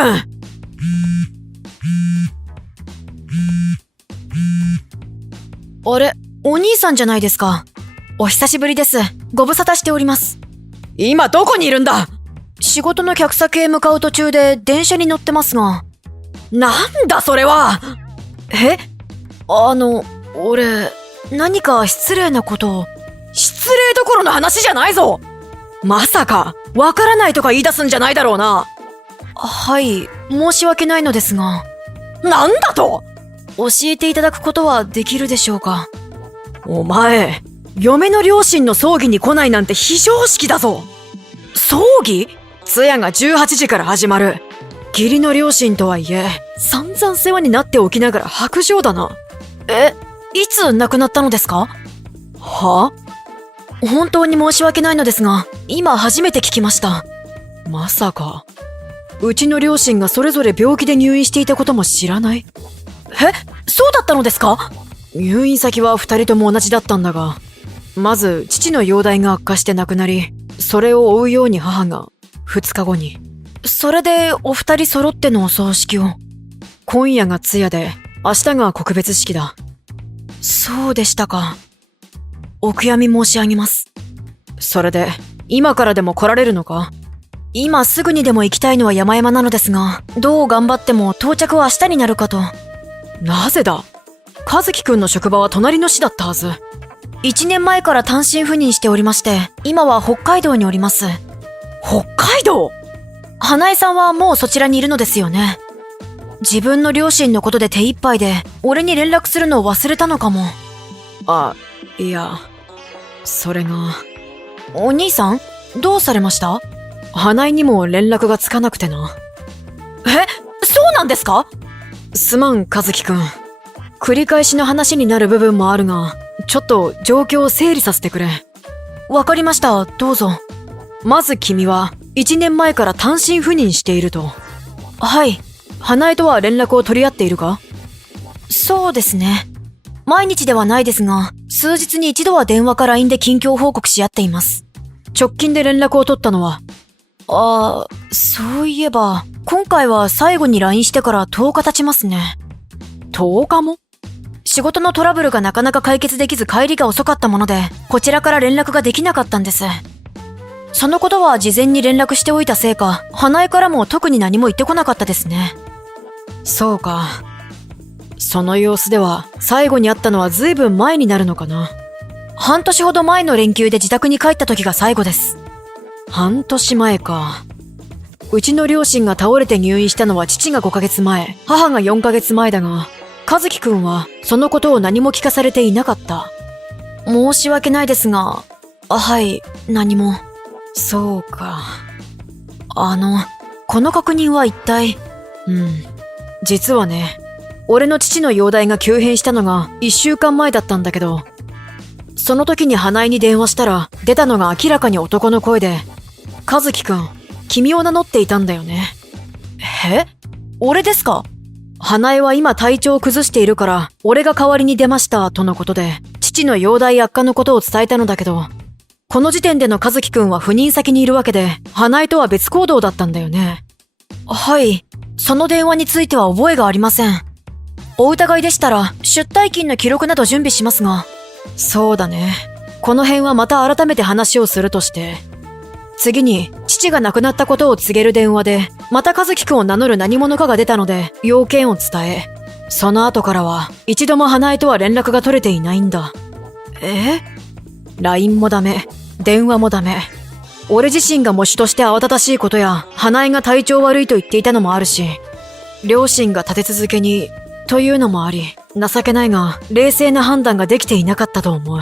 あれ、お兄さんじゃないですか。お久しぶりです。ご無沙汰しております。今どこにいるんだ？仕事の客先へ向かう途中で電車に乗ってますが。なんだそれは！俺、何か失礼なことを。失礼どころの話じゃないぞ！まさか、わからないとか言い出すんじゃないだろうな。はい、申し訳ないのですが。なんだと！教えていただくことはできるでしょうか？お前、嫁の両親の葬儀に来ないなんて非常識だぞ。葬儀？通夜が18時から始まる。義理の両親とはいえ、散々世話になっておきながら白状だな。いつ亡くなったのですか？は？本当に申し訳ないのですが、今初めて聞きました。まさか、うちの両親がそれぞれ病気で入院していたことも知らない？そうだったのですか？入院先は二人とも同じだったんだが、まず父の容体が悪化して亡くなり、それを追うように母が2日後に。それでお二人揃ってのお葬式を。今夜が通夜で、明日が告別式だ。そうでしたか。お悔やみ申し上げます。それで、今からでも来られるのか？今すぐにでも行きたいのは山々なのですが、どう頑張っても到着は明日になるかと。なぜだ？和樹くんの職場は隣の市だったはず。1年前から単身赴任しておりまして、今は北海道におります。北海道？花江さんはもうそちらにいるのですよね。自分の両親のことで手一杯で、俺に連絡するのを忘れたのかも。いや、それが。お兄さん？どうされました？花江にも連絡がつかなくてな。そうなんですか？すまん、和樹くん。繰り返しの話になる部分もあるが、ちょっと状況を整理させてくれ。わかりました、どうぞ。まず君は、1年前から単身赴任していると。はい。花江とは連絡を取り合っているか？そうですね。毎日ではないですが、数日に一度は電話か LINE で近況報告し合っています。直近で連絡を取ったのは？ああ、そういえば、今回は最後に LINE してから10日経ちますね。10日も？仕事のトラブルがなかなか解決できず帰りが遅かったもので、こちらから連絡ができなかったんです。そのことは事前に連絡しておいたせいか、花江からも特に何も言ってこなかったですね。そうか。その様子では、最後に会ったのは随分前になるのかな。半年ほど前の連休で自宅に帰った時が最後です。半年前か。うちの両親が倒れて入院したのは父が5ヶ月前、母が4ヶ月前だが、和樹くんはそのことを何も聞かされていなかった。申し訳ないですが、はい、何も。そうか。この確認は一体、実はね、俺の父の容体が急変したのが1週間前だったんだけど、その時に花江に電話したら出たのが明らかに男の声で、和樹くん、君を名乗っていたんだよね。え？俺ですか？花江は今体調を崩しているから、俺が代わりに出ました、とのことで、父の容体悪化のことを伝えたのだけど、この時点での和樹くんは赴任先にいるわけで、花江とは別行動だったんだよね。はい、その電話については覚えがありません。お疑いでしたら、出退勤の記録など準備しますが。そうだね。この辺はまた改めて話をするとして。次に、父が亡くなったことを告げる電話で、また和樹くんを名乗る何者かが出たので、要件を伝え、その後からは、一度も花江とは連絡が取れていないんだ。LINE もダメ、電話もダメ。俺自身が模試として慌ただしいことや、花江が体調悪いと言っていたのもあるし、両親が立て続けに、というのもあり、情けないが、冷静な判断ができていなかったと思う。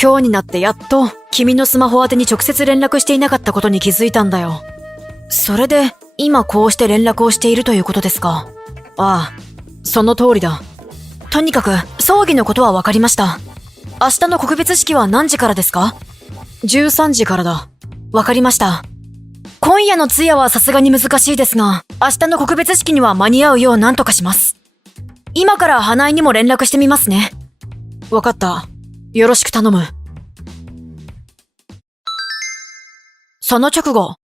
今日になってやっと、君のスマホ宛てに直接連絡していなかったことに気づいたんだよ。それで、今こうして連絡をしているということですか？ああ、その通りだ。とにかく、葬儀のことは分かりました。明日の告別式は何時からですか？13時からだ。分かりました。今夜の通夜はさすがに難しいですが、明日の告別式には間に合うよう何とかします。今から花江にも連絡してみますね。分かった。よろしく頼む。その直後。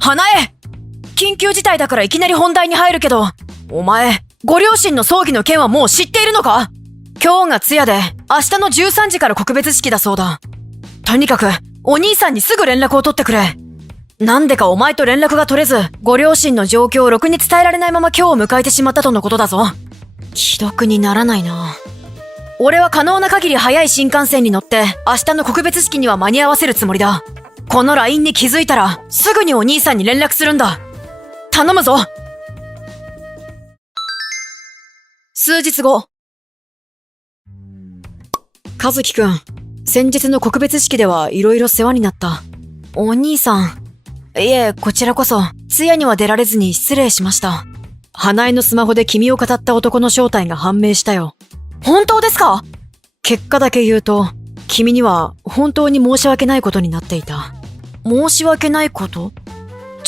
花江！緊急事態だからいきなり本題に入るけど、お前、ご両親の葬儀の件はもう知っているのか？今日が通夜で、明日の13時から告別式だそうだ。とにかく、お兄さんにすぐ連絡を取ってくれ。なんでかお前と連絡が取れず、ご両親の状況をろくに伝えられないまま今日を迎えてしまったとのことだぞ。既読にならないな。俺は可能な限り早い新幹線に乗って、明日の告別式には間に合わせるつもりだ。この LINE に気づいたら、すぐにお兄さんに連絡するんだ。頼むぞ。数日後。和樹くん、先日の告別式ではいろいろ世話になった。お兄さん。いえ、こちらこそ、通夜には出られずに失礼しました。花江のスマホで君を語った男の正体が判明したよ。本当ですか？結果だけ言うと、君には本当に申し訳ないことになっていた。申し訳ないこと？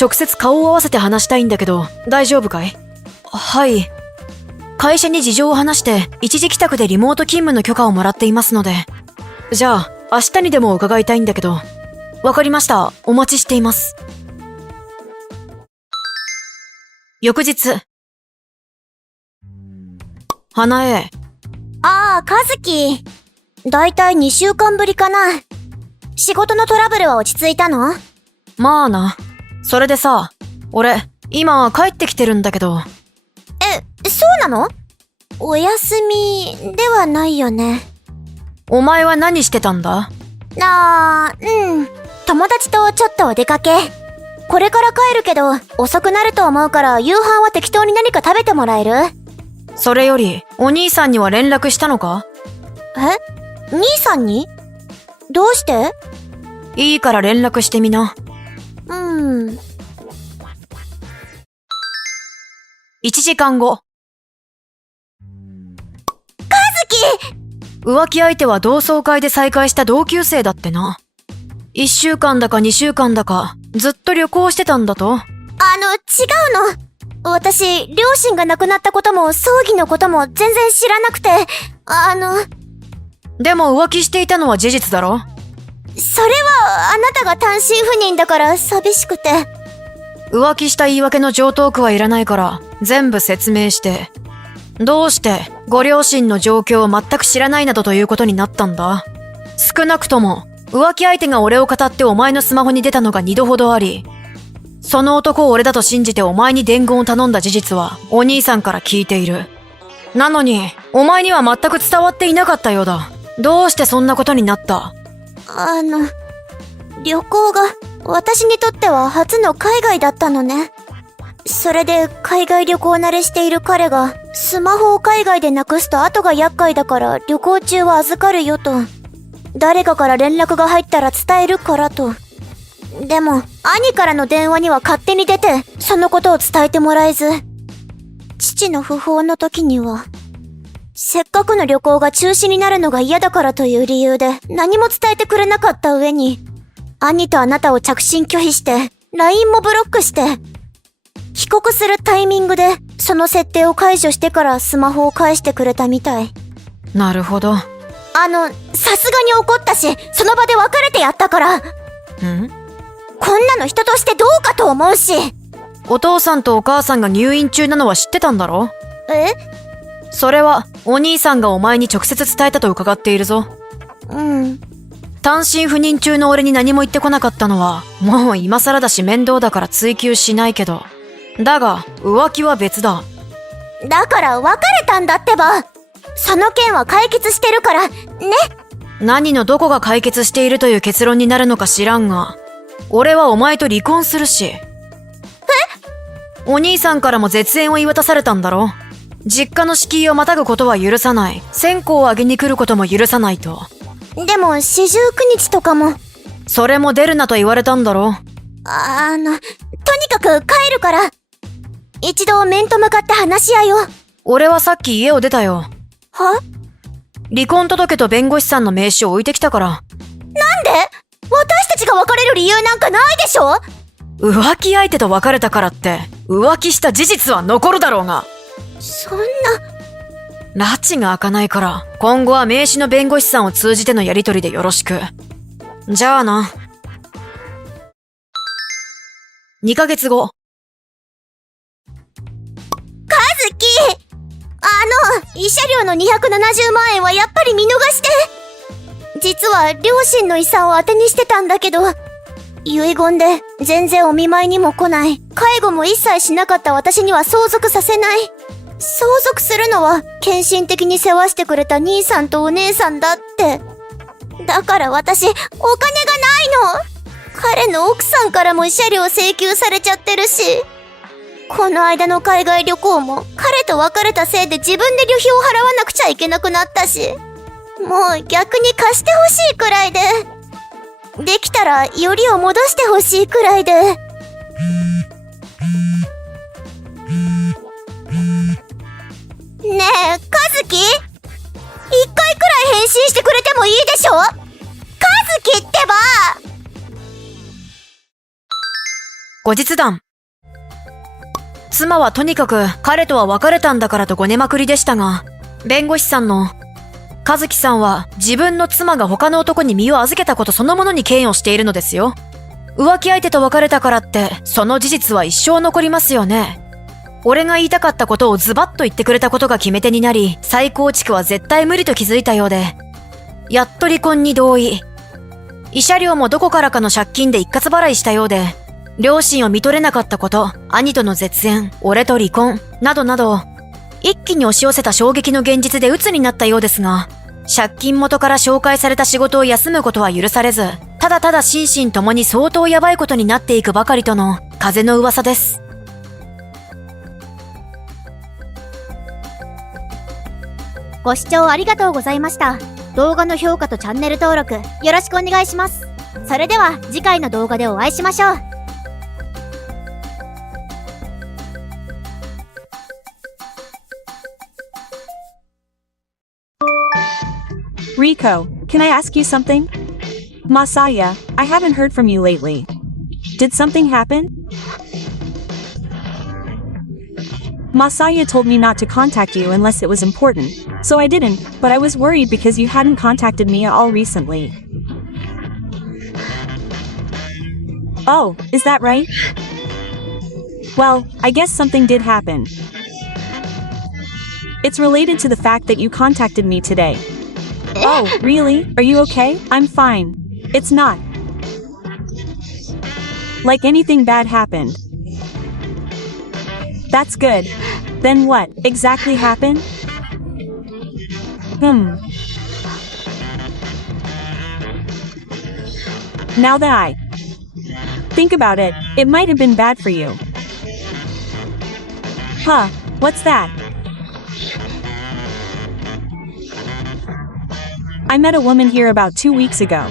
直接顔を合わせて話したいんだけど、大丈夫かい？はい。会社に事情を話して、一時帰宅でリモート勤務の許可をもらっていますので。じゃあ、明日にでも伺いたいんだけど。わかりました。お待ちしています。翌日。花江。ああ、和樹。だいたい2週間ぶりかな。仕事のトラブルは落ち着いたの？まあな。それでさ、俺、今帰ってきてるんだけど。そうなの？お休みではないよね。お前は何してたんだ？友達とちょっとお出かけ。これから帰るけど、遅くなると思うから夕飯は適当に何か食べてもらえる？それより、お兄さんには連絡したのか？兄さんに？どうして？いいから連絡してみな。1時間後。浮気相手は同窓会で再会した同級生だってな。1週間だか2週間だか、ずっと旅行してたんだと？違うの。私、両親が亡くなったことも葬儀のことも全然知らなくて、でも浮気していたのは事実だろ？それはあなたが単身赴任だから寂しくて。浮気した言い訳の常套句はいらないから全部説明して。どうしてご両親の状況を全く知らないなどということになったんだ？少なくとも浮気相手が俺を語ってお前のスマホに出たのが2度ほどあり、その男を俺だと信じてお前に伝言を頼んだ事実はお兄さんから聞いている。なのにお前には全く伝わっていなかったようだ。どうしてそんなことになった？旅行が私にとっては初の海外だったのね。それで海外旅行慣れしている彼がスマホを海外でなくすと後が厄介だから旅行中は預かるよと。誰かから連絡が入ったら伝えるからと。でも兄からの電話には勝手に出てそのことを伝えてもらえず、父の訃報の時にはせっかくの旅行が中止になるのが嫌だからという理由で何も伝えてくれなかった上に、兄とあなたを着信拒否して LINE もブロックして、帰国するタイミングでその設定を解除してからスマホを返してくれたみたい。なるほど。さすがに怒ったしその場で別れてやったから。こんなの人としてどうかと思うし。お父さんとお母さんが入院中なのは知ってたんだろ？え？それはお兄さんがお前に直接伝えたと伺っているぞ。単身赴任中の俺に何も言ってこなかったのはもう今更だし面倒だから追求しないけど、だが浮気は別だ。だから別れたんだってば。その件は解決してるからね。何のどこが解決しているという結論になるのか知らんが、俺はお前と離婚するし。お兄さんからも絶縁を言い渡されたんだろ？実家の敷居をまたぐことは許さない。線香をあげに来ることも許さないと。でも四十九日とかも。それも出るなと言われたんだろ？とにかく帰るから。一度面と向かって話し合いを。俺はさっき家を出たよ。は？離婚届と弁護士さんの名刺を置いてきたから。なんで？私たちが別れる理由なんかないでしょ？浮気相手と別れたからって浮気した事実は残るだろうが。そんな。拉致が開かないから今後は名刺の弁護士さんを通じてのやり取りでよろしく。じゃあな。2ヶ月後。和樹！慰謝料の270万円はやっぱり見逃して。実は両親の遺産を当てにしてたんだけど、遺言で全然お見舞いにも来ない、介護も一切しなかった私には相続させない。相続するのは献身的に世話してくれた兄さんとお姉さんだって。だから私お金がないの。彼の奥さんからも慰謝料請求されちゃってるし、この間の海外旅行も彼と別れたせいで自分で旅費を払わなくちゃいけなくなったし、もう逆に貸してほしいくらいで、できたらよりを戻してほしいくらいで。ねえ、和樹？一回くらい返信してくれてもいいでしょ？和樹ってば！後日談。妻はとにかく彼とは別れたんだからとごねまくりでしたが、弁護士さんの和樹さんは自分の妻が他の男に身を預けたことそのものに嫌悪しているのですよ。浮気相手と別れたからってその事実は一生残りますよね。俺が言いたかったことをズバッと言ってくれたことが決め手になり、再構築は絶対無理と気づいたようで、やっと離婚に同意。慰謝料もどこからかの借金で一括払いしたようで、両親を見とれなかったこと、兄との絶縁、俺と離婚、などなど、一気に押し寄せた衝撃の現実で鬱になったようですが、借金元から紹介された仕事を休むことは許されず、ただただ心身ともに相当やばいことになっていくばかりとの風の噂です。ご視聴ありがとうございました。動画の評価とチャンネル登録よろしくお願いします。それでは次回の動画でお会いしましょう。Rico, can I ask you something? Masaya, I haven't heard from you lately. Did something happen? Masaya told me not to contact you unless it was important, so I didn't, but I was worried because you hadn't contacted me at all recently. Oh, is that right? Well, I guess something did happen. It's related to the fact that you contacted me today. Oh, really? Are you okay? I'm fine. It's not like anything bad happened. That's good. Then what exactly happened? Now that I think about it, it might have been bad for you. Huh, what's that? I met a woman here about 2 weeks ago.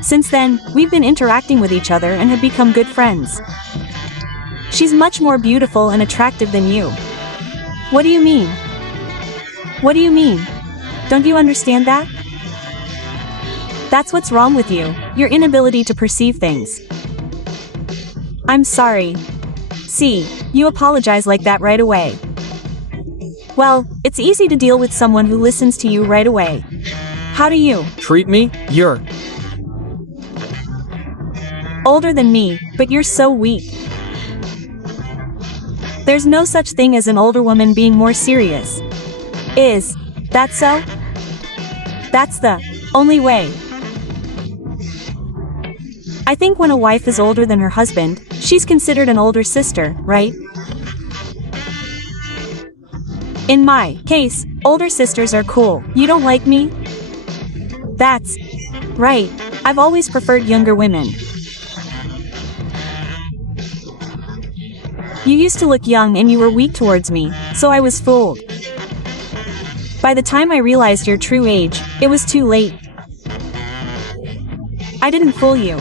Since then, we've been interacting with each other and have become good friends. She's much more beautiful and attractive than you. What do you mean? What do you mean? Don't you understand that? That's what's wrong with you, your inability to perceive things. I'm sorry. See, you apologize like that right away. Well, it's easy to deal with someone who listens to you right away. How do you Treat me? You're older than me, but you're so weak. There's no such thing as an older woman being more serious. Is that so? That's the only way. I think when a wife is older than her husband, she's considered an older sister, right? In my case, older sisters are cool. You don't like me? That's right. I've always preferred younger women. You used to look young and you were weak towards me, so I was fooled. By the time I realized your true age, it was too late. I didn't fool you.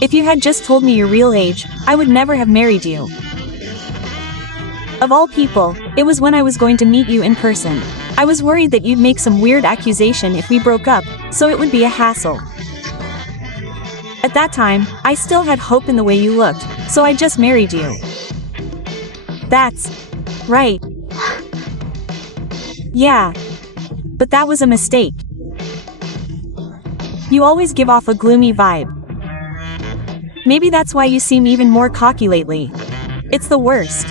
If you had just told me your real age, I would never have married you. Of all people, it was when I was going to meet you in person. I was worried that you'd make some weird accusation if we broke up, so it would be a hassle. At that time, I still had hope in the way you looked, so I just married you. That's right. Yeah. But that was a mistake. You always give off a gloomy vibe. Maybe that's why you seem even more cocky lately. It's the worst.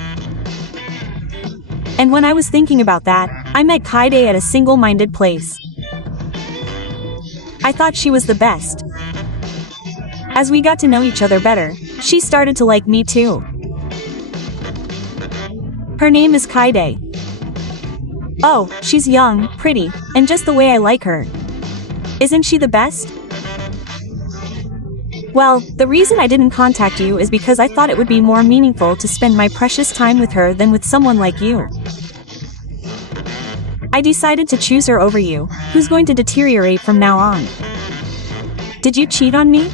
And when I was thinking about that, I met Kaide at a single-minded place. I thought she was the best. As we got to know each other better, she started to like me too. Her name is Kaide. Oh, she's young, pretty, and just the way I like her. Isn't she the best? Well, the reason I didn't contact you is because I thought it would be more meaningful to spend my precious time with her than with someone like you. I decided to choose her over you, who's going to deteriorate from now on. Did you cheat on me?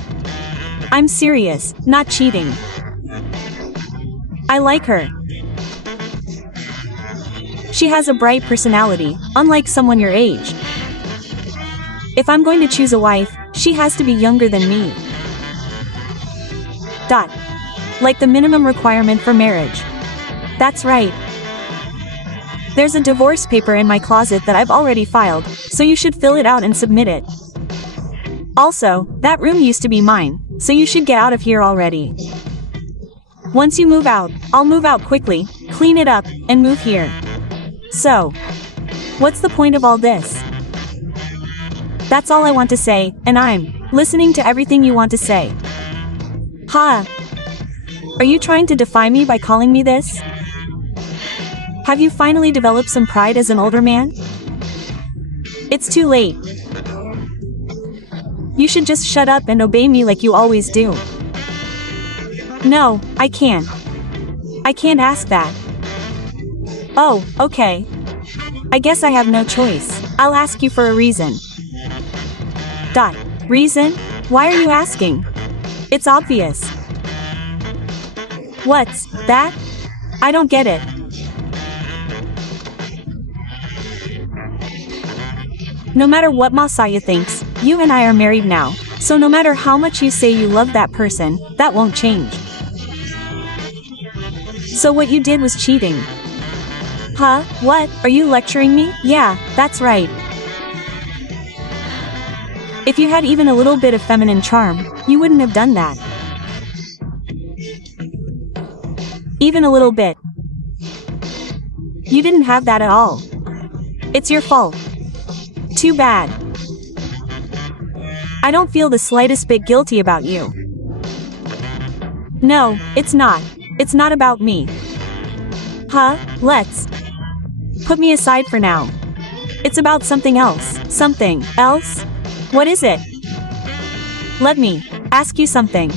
I'm serious, not cheating. I like her. She has a bright personality, unlike someone your age. If I'm going to choose a wife, she has to be younger than me. Like the minimum requirement for marriage. That's right. There's a divorce paper in my closet that I've already filed, so you should fill it out and submit it. Also, that room used to be mine, so you should get out of here already. Once you move out, I'll move out quickly, clean it up, and move here. So, what's the point of all this? That's all I want to say, and I'm listening to everything you want to say. Ha! Are you trying to defy me by calling me this? Have you finally developed some pride as an older man? It's too late. You should just shut up and obey me like you always do. No, I can't. I can't ask that. Oh, okay. I guess I have no choice. I'll ask you for a reason. Reason? Why are you asking? It's obvious. What's that? I don't get it. No matter what Masaya thinks, you and I are married now, so no matter how much you say you love that person, that won't change. So what you did was cheating. Huh? What? Are you lecturing me? Yeah, that's right. If you had even a little bit of feminine charm, you wouldn't have done that. Even a little bit. You didn't have that at all. It's your fault. Too bad. I don't feel the slightest bit guilty about you. No, it's not. It's not about me. Huh? Let's put me aside for now. It's about something else. Something else? What is it? Let me ask you something.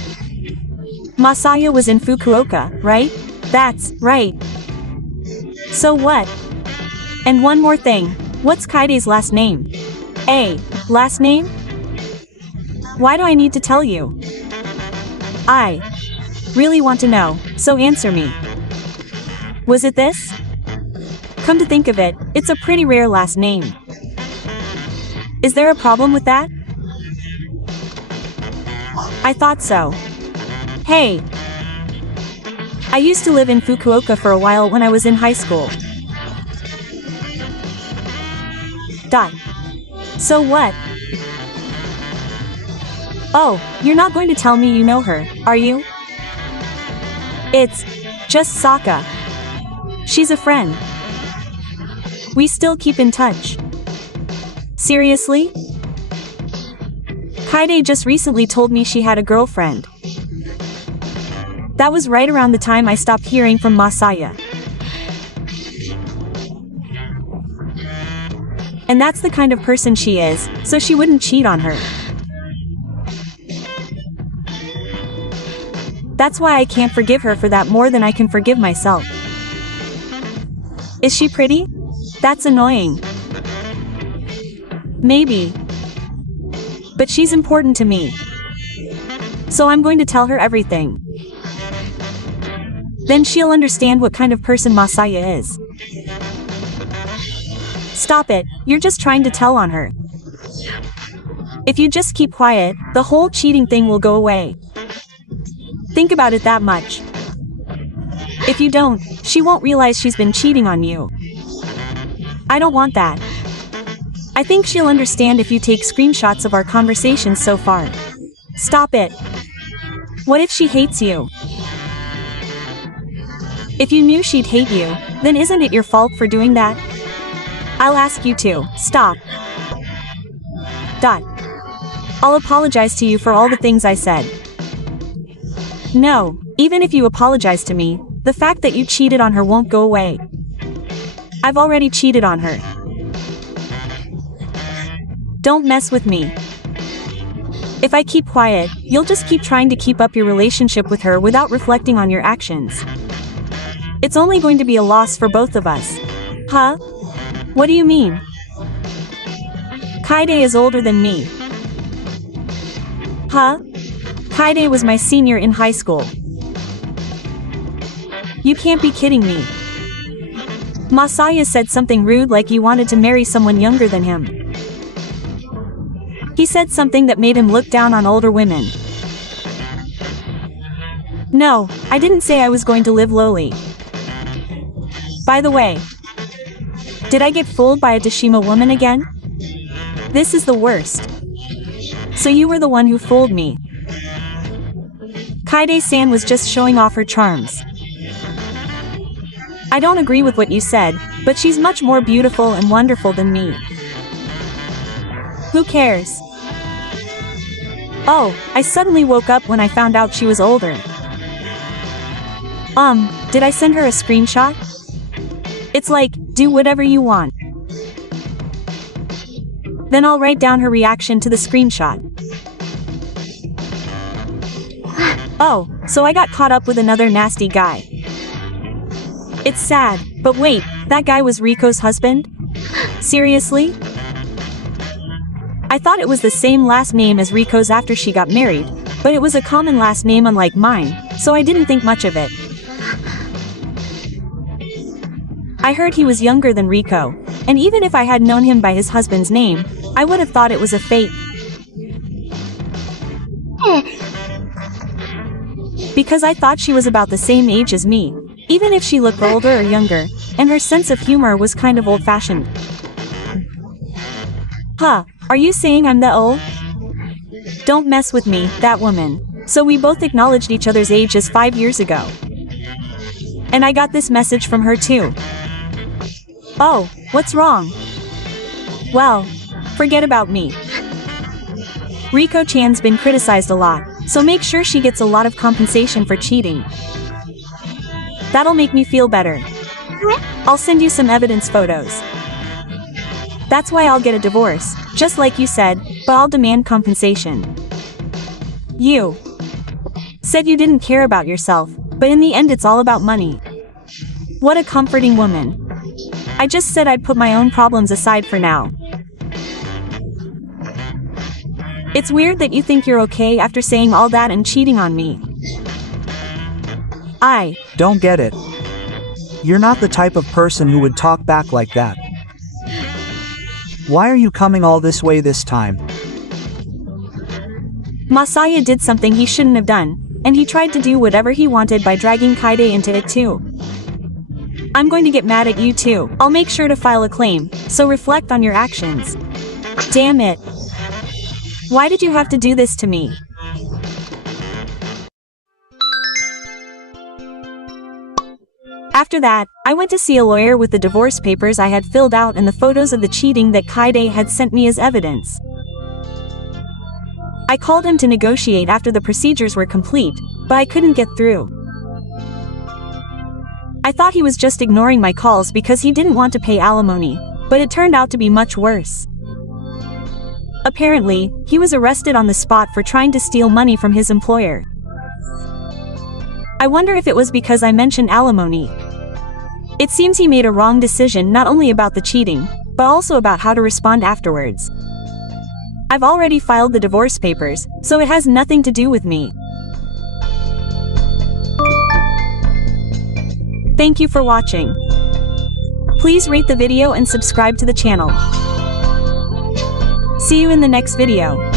Masaya was in Fukuoka, right? That's right. So what? And one more thing. What's Kaide's last name? Last name? Why do I need to tell you? I really want to know, so answer me. Was it this? Come to think of it, it's a pretty rare last name. Is there a problem with that? I thought so. Hey. I used to live in Fukuoka for a while when I was in high school. So what? Oh, you're not going to tell me you know her, are you? It's just Saka. She's a friend. We still keep in touch. Seriously? Kaide just recently told me she had a girlfriend. That was right around the time I stopped hearing from Masaya. And that's the kind of person she is, so she wouldn't cheat on her. That's why I can't forgive her for that more than I can forgive myself. Is she pretty? That's annoying. Maybe. But she's important to me. So I'm going to tell her everything. Then she'll understand what kind of person Masaya is. Stop it, you're just trying to tell on her. If you just keep quiet, the whole cheating thing will go away. Think about it that much. If you don't, she won't realize she's been cheating on you. I don't want that. I think she'll understand if you take screenshots of our conversations so far. Stop it. What if she hates you? If you knew she'd hate you, then isn't it your fault for doing that? I'll ask you to stop. I'll apologize to you for all the things I said. No, even if you apologize to me, the fact that you cheated on her won't go away. I've already cheated on her. Don't mess with me. If I keep quiet, you'll just keep trying to keep up your relationship with her without reflecting on your actions. It's only going to be a loss for both of us. Huh? What do you mean? Kaide is older than me. Huh? Kaide was my senior in high school. You can't be kidding me. Masaya said something rude like you wanted to marry someone younger than him. He said something that made him look down on older women. No, I didn't say I was going to live lowly. By the way, did I get fooled by a Dashima woman again? This is the worst. So you were the one who fooled me. Kaide-san was just showing off her charms. I don't agree with what you said, but she's much more beautiful and wonderful than me. Who cares? Oh, I suddenly woke up when I found out she was older. Did I send her a screenshot? It's like, do whatever you want. Then I'll write down her reaction to the screenshot. Oh, so I got caught up with another nasty guy. It's sad, but wait, that guy was Riko's husband? Seriously? I thought it was the same last name as Riko's after she got married, but it was a common last name unlike mine, so I didn't think much of it. I heard he was younger than Riko, and even if I had known him by his husband's name, I would have thought it was a fate. Because I thought she was about the same age as me, even if she looked older or younger, and her sense of humor was kind of old-fashioned. Huh, are you saying I'm that old? Don't mess with me, that woman. So we both acknowledged each other's ages 5 years ago. And I got this message from her too. Oh, what's wrong? Well, forget about me. Riko-chan's been criticized a lot, so make sure she gets a lot of compensation for cheating. That'll make me feel better. I'll send you some evidence photos. That's why I'll get a divorce, just like you said, but I'll demand compensation. You said you didn't care about yourself, but in the end it's all about money. What a comforting woman. I just said I'd put my own problems aside for now. It's weird that you think you're okay after saying all that and cheating on me. I Don't get it. You're not the type of person who would talk back like that. Why are you coming all this way this time? Masaya did something he shouldn't have done, and he tried to do whatever he wanted by dragging Kaide into it too. I'm going to get mad at you too. I'll make sure to file a claim, so reflect on your actions. Damn it. Why did you have to do this to me? After that, I went to see a lawyer with the divorce papers I had filled out and the photos of the cheating that Kaide had sent me as evidence. I called him to negotiate after the procedures were complete, but I couldn't get through. I thought he was just ignoring my calls because he didn't want to pay alimony, but it turned out to be much worse. Apparently, he was arrested on the spot for trying to steal money from his employer. I wonder if it was because I mentioned alimony. It seems he made a wrong decision not only about the cheating, but also about how to respond afterwards. I've already filed the divorce papers, so it has nothing to do with me. Thank you for watching. Please rate the video and subscribe to the channel. See you in the next video.